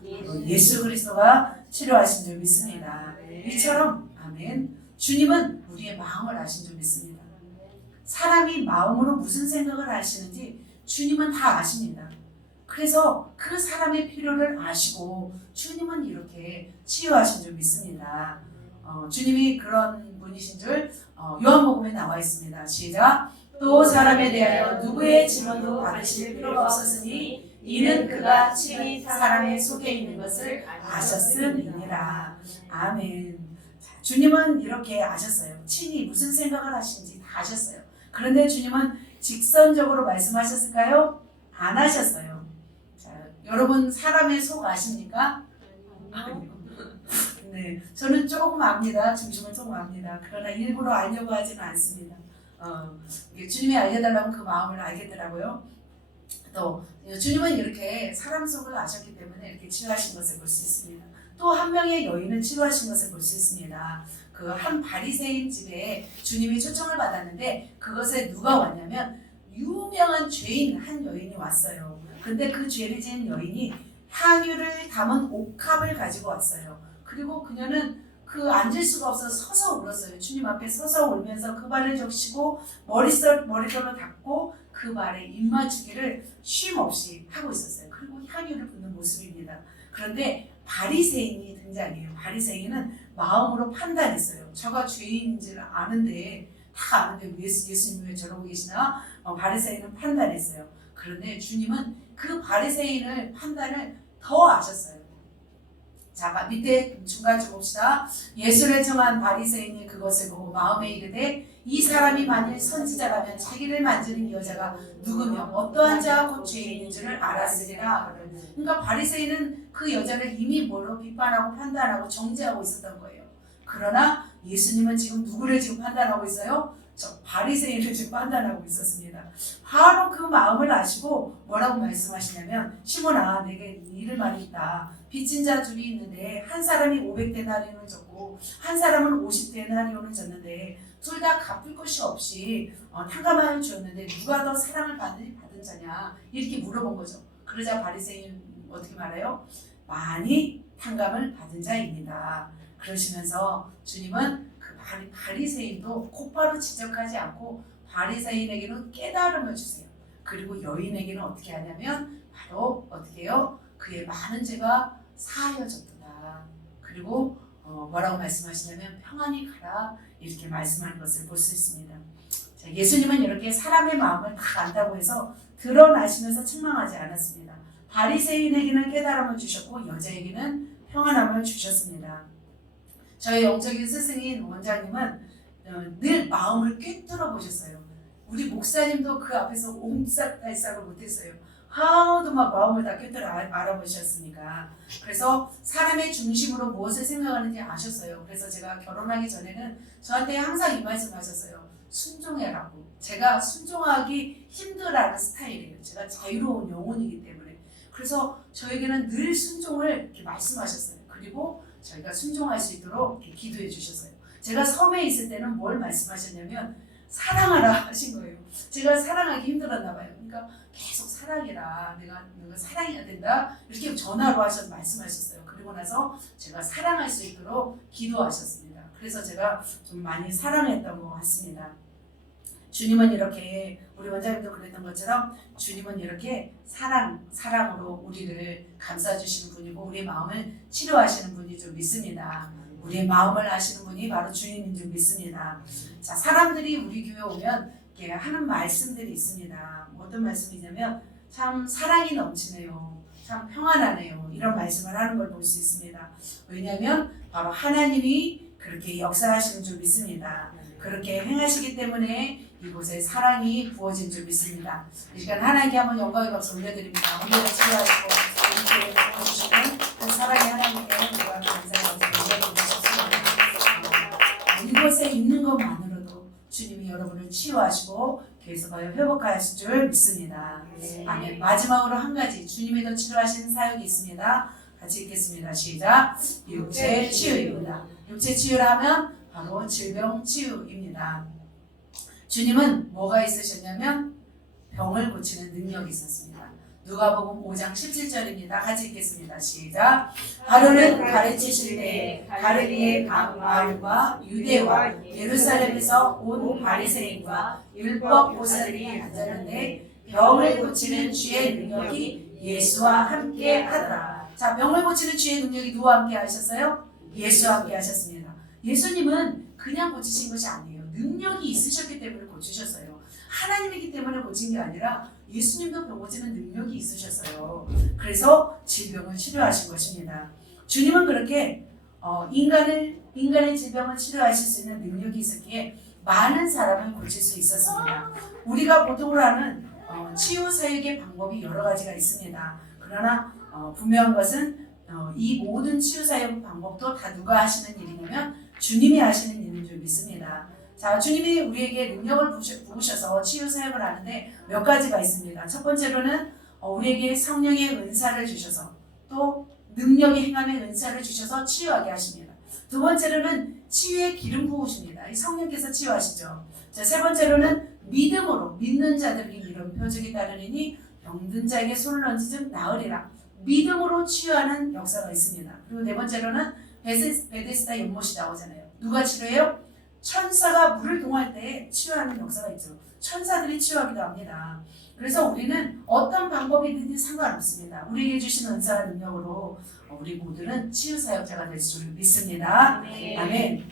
예수 그리스도가 치료하신 줄 믿습니다. 이처럼 아멘. 주님은 우리의 마음을 아신 줄 믿습니다. 사람이 마음으로 무슨 생각을 하시는지 주님은 다 아십니다. 그래서 그 사람의 필요를 아시고 주님은 이렇게 치유하신 줄 믿습니다. 주님이 그런 분이신 줄 요한복음에 나와 있습니다. 시작. 또 사람에 대하여 누구의 증언도 받으실 필요가 없었으니 이는 그가 친히 사람의 속에 있는 것을 아셨음이니라. 아멘. 자, 주님은 이렇게 아셨어요. 친히 무슨 생각을 하시는지 다 아셨어요. 그런데 주님은 직선적으로 말씀하셨을까요? 안 하셨어요. 자, 여러분 사람의 속 아십니까? 네, 저는 조금 압니다. 중심을 조금 압니다. 그러나 일부러 알려고 하지는 않습니다. 주님이 알려달라면 그 마음을 알겠더라고요. 또 주님은 이렇게 사람 속을 아셨기 때문에 이렇게 치유하신 것을 볼 수 있습니다. 또 한 명의 여인을 치유하신 것을 볼 수 있습니다. 그 한 바리새인 집에 주님이 초청을 받았는데 그것에 누가 왔냐면 유명한 죄인 한 여인이 왔어요. 근데 그 죄를 지은 여인이 향유를 담은 옥합을 가지고 왔어요. 그리고 그녀는 앉을 수가 없어서 서서 울었어요. 주님 앞에 서서 울면서 그 발을 적시고 머리털로 닦고 그 발에 입 맞추기를 쉼 없이 하고 있었어요. 그리고 향유를 붓는 모습입니다. 그런데 바리새인이 등장해요. 바리새인은 마음으로 판단했어요. 저가 죄인인지를 아는데 다 아는데 예수님 왜 저러고 계시나? 바리새인은 판단했어요. 그런데 주님은 그 바리새인을 판단을 더 아셨어요. 자, 밑에 중간쯤 봅시다. 예수를 정한 바리새인이 그것을 보고 마음에 이르되 이 사람이 만일 선지자라면 자기를 만지는 이 여자가 누구며 어떠한 자가 곧 죄인인 줄을 알았으리라. 그러니까 바리새인은 그 여자를 이미 뭐로 비판하고 판단하고 정죄하고 있었던 거예요. 그러나 예수님은 지금 누구를 지금 판단하고 있어요? 저 바리새인을 지금 판단하고 있었습니다. 바로 그 마음을 아시고 뭐라고 말씀하시냐면 시몬아 내게 이를 말이 있다. 빚진 자 둘이 있는데 한 사람이 500데나리온을 줬고 한 사람은 50데나리온을 줬는데 둘 다 갚을 것이 없이 탕감하여 주었는데 누가 더 사랑을 받은 자냐 이렇게 물어본 거죠. 그러자 바리새인 어떻게 말해요? 많이 탕감을 받은 자입니다. 그러시면서 주님은 그 바리새인도 곧바로 지적하지 않고 바리새인에게는 깨달음을 주세요. 그리고 여인에게는 어떻게 하냐면 바로 어떻게 해요? 그의 많은 죄가 사하여졌다. 그리고 뭐라고 말씀하시냐면 평안히 가라 이렇게 말씀하는 것을 볼 수 있습니다. 자, 예수님은 이렇게 사람의 마음을 다 안다고 해서 드러나시면서 책망하지 않았습니다. 바리새인에게는 깨달음을 주셨고 여자에게는 평안함을 주셨습니다. 저희 영적인 스승인 원장님은 늘 마음을 꿰뚫어 보셨어요. 우리 목사님도 그 앞에서 옴싹달싹을 못했어요. 하도 막 마음을 다 꿰뚫어 알아보셨으니까. 그래서 사람의 중심으로 무엇을 생각하는지 아셨어요. 그래서 제가 결혼하기 전에는 저한테 항상 이 말씀 하셨어요. 순종해라고. 제가 순종하기 힘들어하는 스타일이에요. 제가 자유로운 영혼이기 때문에. 그래서 저에게는 늘 순종을 이렇게 말씀하셨어요. 그리고 저희가 순종할 수 있도록 이렇게 기도해 주셨어요. 제가 섬에 있을 때는 뭘 말씀하셨냐면 사랑하라 하신 거예요. 제가 사랑하기 힘들었나 봐요. 그러니까 계속 사랑해라. 내가 사랑해야 된다. 이렇게 전화로 말씀하셨어요. 그리고 나서 제가 사랑할 수 있도록 기도하셨습니다. 그래서 제가 좀 많이 사랑했던 것 같습니다. 주님은 이렇게 우리 원장님도 그랬던 것처럼 주님은 이렇게 사랑으로 우리를 감싸주시는 분이고 우리의 마음을 치료하시는 분이 좀 믿습니다. 우리의 마음을 아시는 분이 바로 주님인 줄 믿습니다. 자, 사람들이 우리 교회 오면 이렇게 하는 말씀들이 있습니다. 어떤 말씀이냐면 참 사랑이 넘치네요. 참 평안하네요. 이런 말씀을 하는 걸 볼 수 있습니다. 왜냐하면 바로 하나님이 그렇게 역사하시는 줄 믿습니다. 그렇게 행하시기 때문에 이곳에 사랑이 부어진 줄 믿습니다. 이 시간 하나님께 한번 영광의 박수 올려드립니다. 오늘을 치료하시고 이렇게 부어주시는 그 사랑의 하나님께 영광 감사의 박수 올려드리겠습니다. 이곳에 있는 것만으로도 주님이 여러분을 치유하시고 계속하여 회복하실 줄 믿습니다. 아멘. 마지막으로 한 가지 주님이 더 치료하시는 사역이 있습니다. 같이 읽겠습니다. 시작. 육체 치유입니다. 육체 치유라면 바로 질병 치유입니다. 주님은 뭐가 있으셨냐면 병을 고치는 능력이 있었습니다. 누가복음 5장 17절입니다. 같이 읽겠습니다. 시작. 하루는 가르치실 때 갈릴리의 각 마을과 유대와 예루살렘에서 온 바리새인과 율법 보살이 앉았는데 병을 고치는 주의 능력이 예수와 함께 하더라. 자, 병을 고치는 주의 능력이 누구와 함께 하셨어요? 예수와 함께 하셨습니다. 예수님은 그냥 고치신 것이 아니에요. 능력이 있으셨기 때문에 고치셨어요. 하나님이기 때문에 고친 게 아니라 예수님도 병 고치는 능력이 있으셨어요. 그래서 질병을 치료하신 것입니다. 주님은 그렇게 인간의 질병을 치료하실 수 있는 능력이 있었기에 많은 사람을 고칠 수 있었습니다. 우리가 보통으로 하는 치유 사역의 방법이 여러 가지가 있습니다. 그러나 분명한 것은 이 모든 치유 사역 방법도 다 누가 하시는 일이냐면 주님이 하시는 일인 줄 믿습니다. 자, 주님이 우리에게 능력을 부으셔서 치유 사역을 하는데 몇 가지가 있습니다. 첫 번째로는 우리에게 성령의 은사를 주셔서 또 능력이 행함의 은사를 주셔서 치유하게 하십니다. 두 번째로는 치유의 기름 부으십니다. 이 성령께서 치유하시죠. 자, 세 번째로는 믿음으로 믿는 자들에게 이런 표적이 따르니 병든 자에게 손을 얹으면 나으리라. 믿음으로 치유하는 역사가 있습니다. 그리고 네 번째로는 베데스다 연못이 나오잖아요. 누가 치료해요? 천사가 물을 동할 때 치유하는 역사가 있죠. 천사들이 치유하기도 합니다. 그래서 우리는 어떤 방법이든지 상관없습니다. 우리에게 주신 은사와 능력으로 우리 모두는 치유 사역자가 될 줄 믿습니다. 아멘.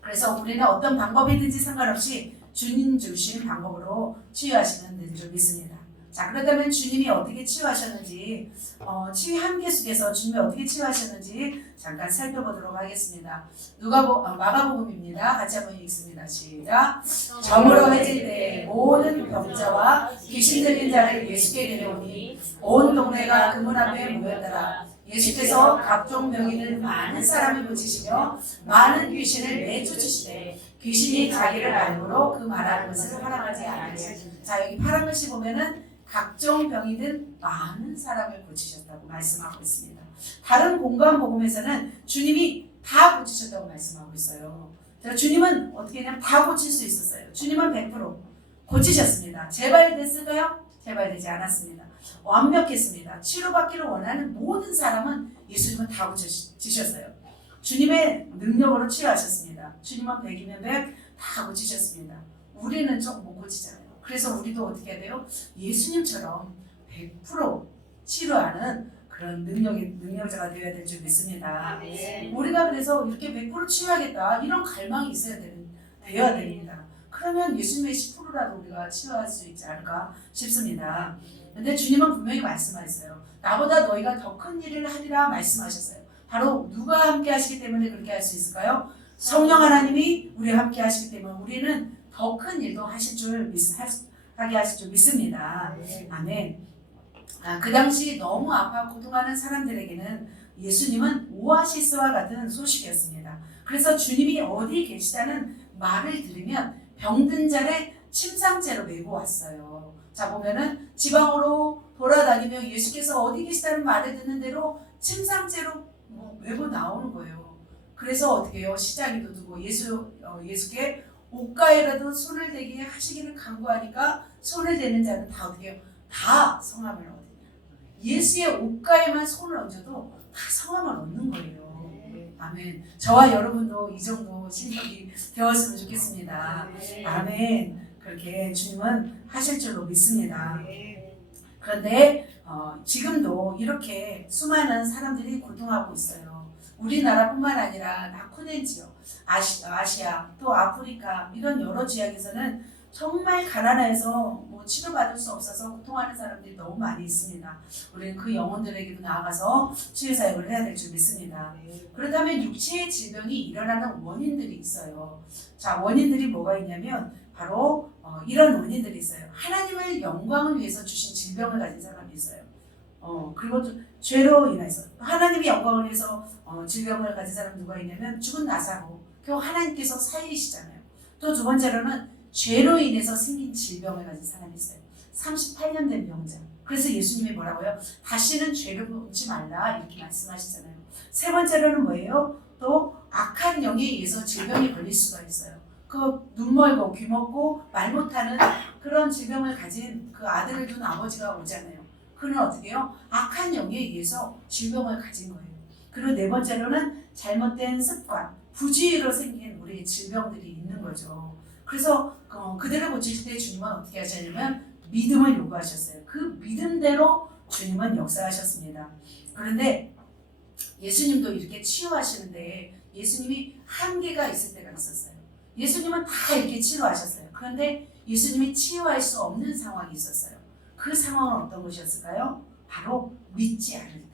그래서 우리는 어떤 방법이든지 상관없이 주님 주신 방법으로 치유하시면 될 줄 믿습니다. 자, 그렇다면 주님이 어떻게 치유하셨는지, 치유 함께 속에서 주님이 어떻게 치유하셨는지 잠깐 살펴보도록 하겠습니다. 마가복음입니다. 같이 한번 읽습니다. 시작. 점으로 해질 때 모든 병자와 귀신 들린 자를 예수께 데려오니 온 동네가 그 문 앞에 모였더라. 예수께서 각종 병이든 많은 사람을 고치시며 많은 귀신을 내쫓으시되 귀신이 자기를 알므로 그 말하는 것을 허락하지 않으시니. 자, 여기 파란 글씨 보면은 각종 병이든 많은 사람을 고치셨다고 말씀하고 있습니다. 다른 공간 복음에서는 주님이 다 고치셨다고 말씀하고 있어요. 주님은 어떻게 그냥 다 고칠 수 있었어요. 주님은 100% 고치셨습니다. 재발됐을까요? 재발되지 않았습니다. 완벽했습니다. 치료받기를 원하는 모든 사람은 예수님은 다 고치셨어요. 주님의 능력으로 치유하셨습니다. 주님은 100이면 100 다 고치셨습니다. 우리는 좀 못 고치잖아요. 그래서 우리도 어떻게 해야 돼요? 예수님처럼 100% 치료하는 그런 능력자가 되어야 될 줄 믿습니다. 우리가 그래서 이렇게 100% 치유하겠다 이런 갈망이 되어야 됩니다. 그러면 예수님의 10%라도 우리가 치유할 수 있지 않을까 싶습니다. 근데 주님은 분명히 말씀하셨어요. 나보다 너희가 더 큰 일을 하리라 말씀하셨어요. 바로 누가 함께 하시기 때문에 그렇게 할 수 있을까요? 성령 하나님이 우리와 함께 하시기 때문에 우리는 더 큰 일도 하게 하실 줄 믿습니다. 아멘. 그 당시 너무 아파 고통하는 사람들에게는 예수님은 오아시스와 같은 소식이었습니다. 그래서 주님이 어디 계시다는 말을 들으면 병든 자를 침상째로 메고 왔어요. 자, 보면은 지방으로 돌아다니며 예수께서 어디 계시다는 말을 듣는 대로 침상째로 메고 나오는 거예요. 그래서 어떻게 해요? 시장에도 두고 예수께 옷가에라도 손을 대게 하시기를 간구하니까 손을 대는 자는 다 어떻게 해요? 다 성함을 얻으냐. 예수의 옷가에만 손을 얹어도 다 성함을 얻는 거예요. 아멘. 저와 여러분도 이 정도 실력이 되었으면 좋겠습니다. 아멘. 그렇게 주님은 하실 줄로 믿습니다. 그런데 지금도 이렇게 수많은 사람들이 고통하고 있어요. 우리나라뿐만 아니라 낙후된 지역, 아시아, 또 아프리카 이런 여러 지역에서는 정말 가난해서 치료받을 수 없어서 고통하는 사람들이 너무 많이 있습니다. 우리는 그 영혼들에게도 나아가서 치유 사역을 해야 될 줄 믿습니다. 그렇다면 육체의 질병이 일어나는 원인들이 있어요. 자, 원인들이 뭐가 있냐면 바로 이런 원인들이 있어요. 하나님의 영광을 위해서 주신 질병을 가진 사람이 있어요. 그리고 또 죄로 인해서 하나님의 영광을 위해서 질병을 가진 사람 누가 있냐면 죽은 나사로, 결국 하나님께서 살리시잖아요. 또 두 번째로는 죄로 인해서 생긴 질병을 가진 사람이 있어요. 38년 된 병자. 그래서 예수님이 뭐라고요? 다시는 죄를 범치 말라 이렇게 말씀하시잖아요. 세 번째로는 뭐예요? 또 악한 영에 의해서 질병이 걸릴 수가 있어요. 그 눈 멀고 귀 먹고 말 못하는 그런 질병을 가진 그 아들을 둔 아버지가 오잖아요. 그는 어떻게 해요? 악한 영에 의해서 질병을 가진 거예요. 그리고 네 번째로는 잘못된 습관, 부주의로 생긴 우리의 질병들이 있는 거죠. 그래서 그들을 고치실 때 주님은 어떻게 하셨냐면 믿음을 요구하셨어요. 그 믿음대로 주님은 역사하셨습니다. 그런데 예수님도 이렇게 치유하시는데 예수님이 한계가 있을 때가 있었어요. 예수님은 다 이렇게 치료하셨어요. 그런데 예수님이 치유할 수 없는 상황이 있었어요. 그 상황은 어떤 것이었을까요? 바로 믿지 않을 때.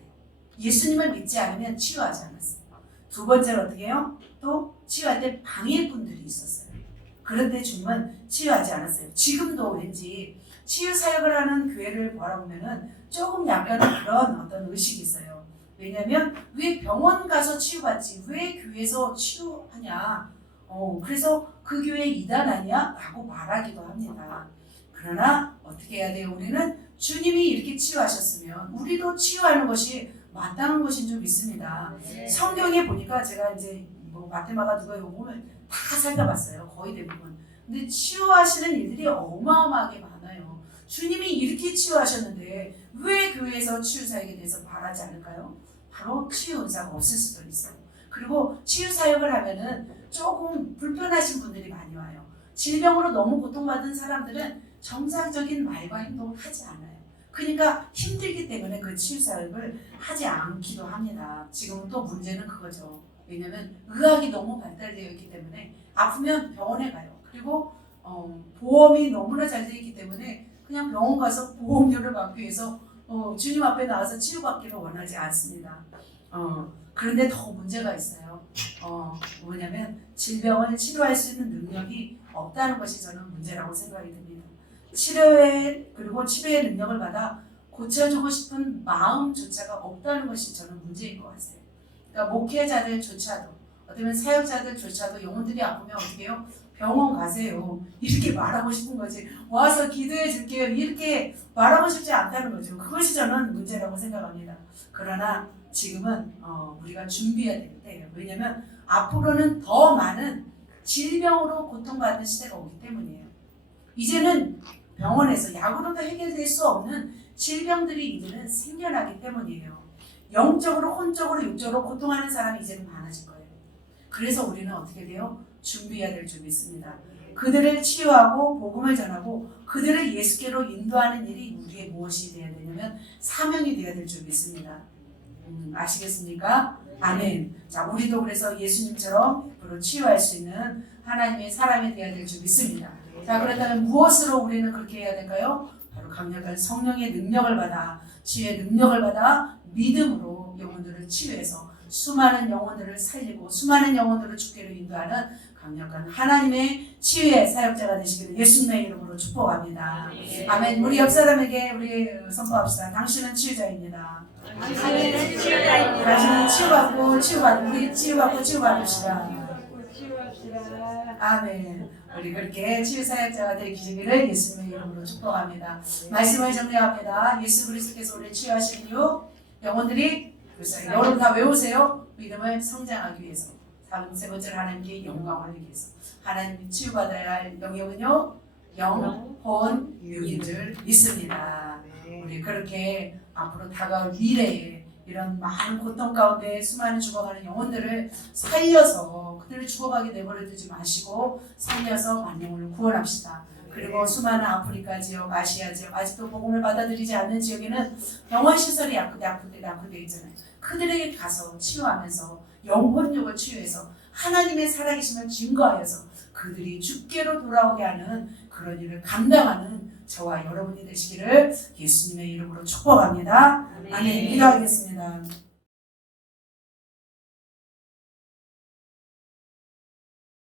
예수님을 믿지 않으면 치유하지 않았어요. 두 번째로 어떻게 해요? 또 치유할 때 방해꾼들이 있었어요. 그런데 주님은 치유하지 않았어요. 지금도 왠지 치유 사역을 하는 교회를 바라보면은 조금 약간 그런 어떤 의식이 있어요. 왜냐하면 왜 병원 가서 치유받지? 왜 교회에서 치유하냐? 그래서 그 교회 이단 아니야? 라고 말하기도 합니다. 그러나 어떻게 해야 돼요? 우리는 주님이 이렇게 치유하셨으면 우리도 치유하는 것이 마땅한 것인 줄 믿습니다. 성경에 보니까 제가 이제 마테마가 누가 이거 보면 다 살펴봤어요. 거의 대부분. 근데 치유하시는 일들이 어마어마하게 많아요. 주님이 이렇게 치유하셨는데 왜 교회에서 치유 사역에 대해서 말하지 않을까요? 바로 치유 은사가 없을 수도 있어요. 그리고 치유 사역을 하면은 조금 불편하신 분들이 많이 와요. 질병으로 너무 고통받은 사람들은 정상적인 말과 행동을 하지 않아요. 그러니까 힘들기 때문에 그 치유 사역을 하지 않기도 합니다. 지금은 또 문제는 그거죠. 왜냐하면 의학이 너무 발달되어 있기 때문에 아프면 병원에 가요. 그리고 보험이 너무나 잘 되어 있기 때문에 그냥 병원 가서 보험료를 받기 위해서 주님 앞에 나와서 치유받기를 원하지 않습니다. 그런데 더 문제가 있어요. 뭐냐면 질병을 치료할 수 있는 능력이 없다는 것이 저는 문제라고 생각이 듭니다. 치료의 능력을 받아 고쳐주고 싶은 마음조차가 없다는 것이 저는 문제인 것 같아요. 그러니까 목회자들조차도 어쩌면 사역자들조차도 영혼들이 아프면 어떻게 해요? 병원 가세요. 이렇게 말하고 싶은 거지. 와서 기도해 줄게요. 이렇게 말하고 싶지 않다는 거죠. 그것이 저는 문제라고 생각합니다. 그러나 지금은 우리가 준비해야 될 때예요. 왜냐하면 앞으로는 더 많은 질병으로 고통받는 시대가 오기 때문이에요. 이제는 병원에서 약으로도 해결될 수 없는 질병들이 이제는 생겨나기 때문이에요. 영적으로, 혼적으로, 육적으로 고통하는 사람이 이제는 많아질 거예요. 그래서 우리는 어떻게 돼요? 준비해야 될 점이 있습니다. 그들을 치유하고 복음을 전하고 그들을 예수께로 인도하는 일이 우리의 무엇이 되어야 되냐면 사명이 되어야 될 점이 있습니다. 아시겠습니까? 아멘. 자, 우리도 그래서 예수님처럼 앞으로 치유할 수 있는 하나님의 사람이 되어야 될 점이 있습니다. 자, 그렇다면 무엇으로 우리는 그렇게 해야 될까요? 바로 강력한 성령의 능력을 받아, 치유의 능력을 받아 믿음으로 영혼들을 치유해서 수많은 영혼들을 살리고 수많은 영혼들을 주께로 인도하는 강력한 하나님의 치유의 사역자가 되시기를 예수님의 이름으로 축복합니다. 아멘. 우리 옆 사람에게 우리 선포합시다. 당신은 치유자입니다. 당신은 치유자입니다. 당신은 치유받고 우리 치유받고 치유받읍시다. 아멘. 우리 그렇게 치유 사역자가 되시기를 예수님의 이름으로 축복합니다. 말씀을 정리합니다. 예수 그리스도께서 우리를 치유하신 이유 영혼들이 여러분 다 외우세요. 믿음을 성장하기 위해서. 세 번째로 하나님께 영광을 위기 위해서. 하나님이 치유받아야 할 영역은요. 영, 혼, 육인 줄 믿습니다. 우리 그렇게 앞으로 다가올 미래에 이런 많은 고통 가운데 수많은 죽어가는 영혼들을 살려서 그들을 죽어가게 내버려 두지 마시고 살려서 만영혼을 구원합시다. 그리고 수많은 아프리카 지역, 아시아 지역, 아직도 복음을 받아들이지 않는 지역에는 병원 시설이 약화되어 있잖아요. 그들에게 가서 치유하면서 영혼력을 치유해서 하나님의 살아계심을 증거하여서 그들이 주께로 돌아오게 하는 그런 일을 감당하는 저와 여러분이 되시기를 예수님의 이름으로 축복합니다. 아멘. 기도하겠습니다.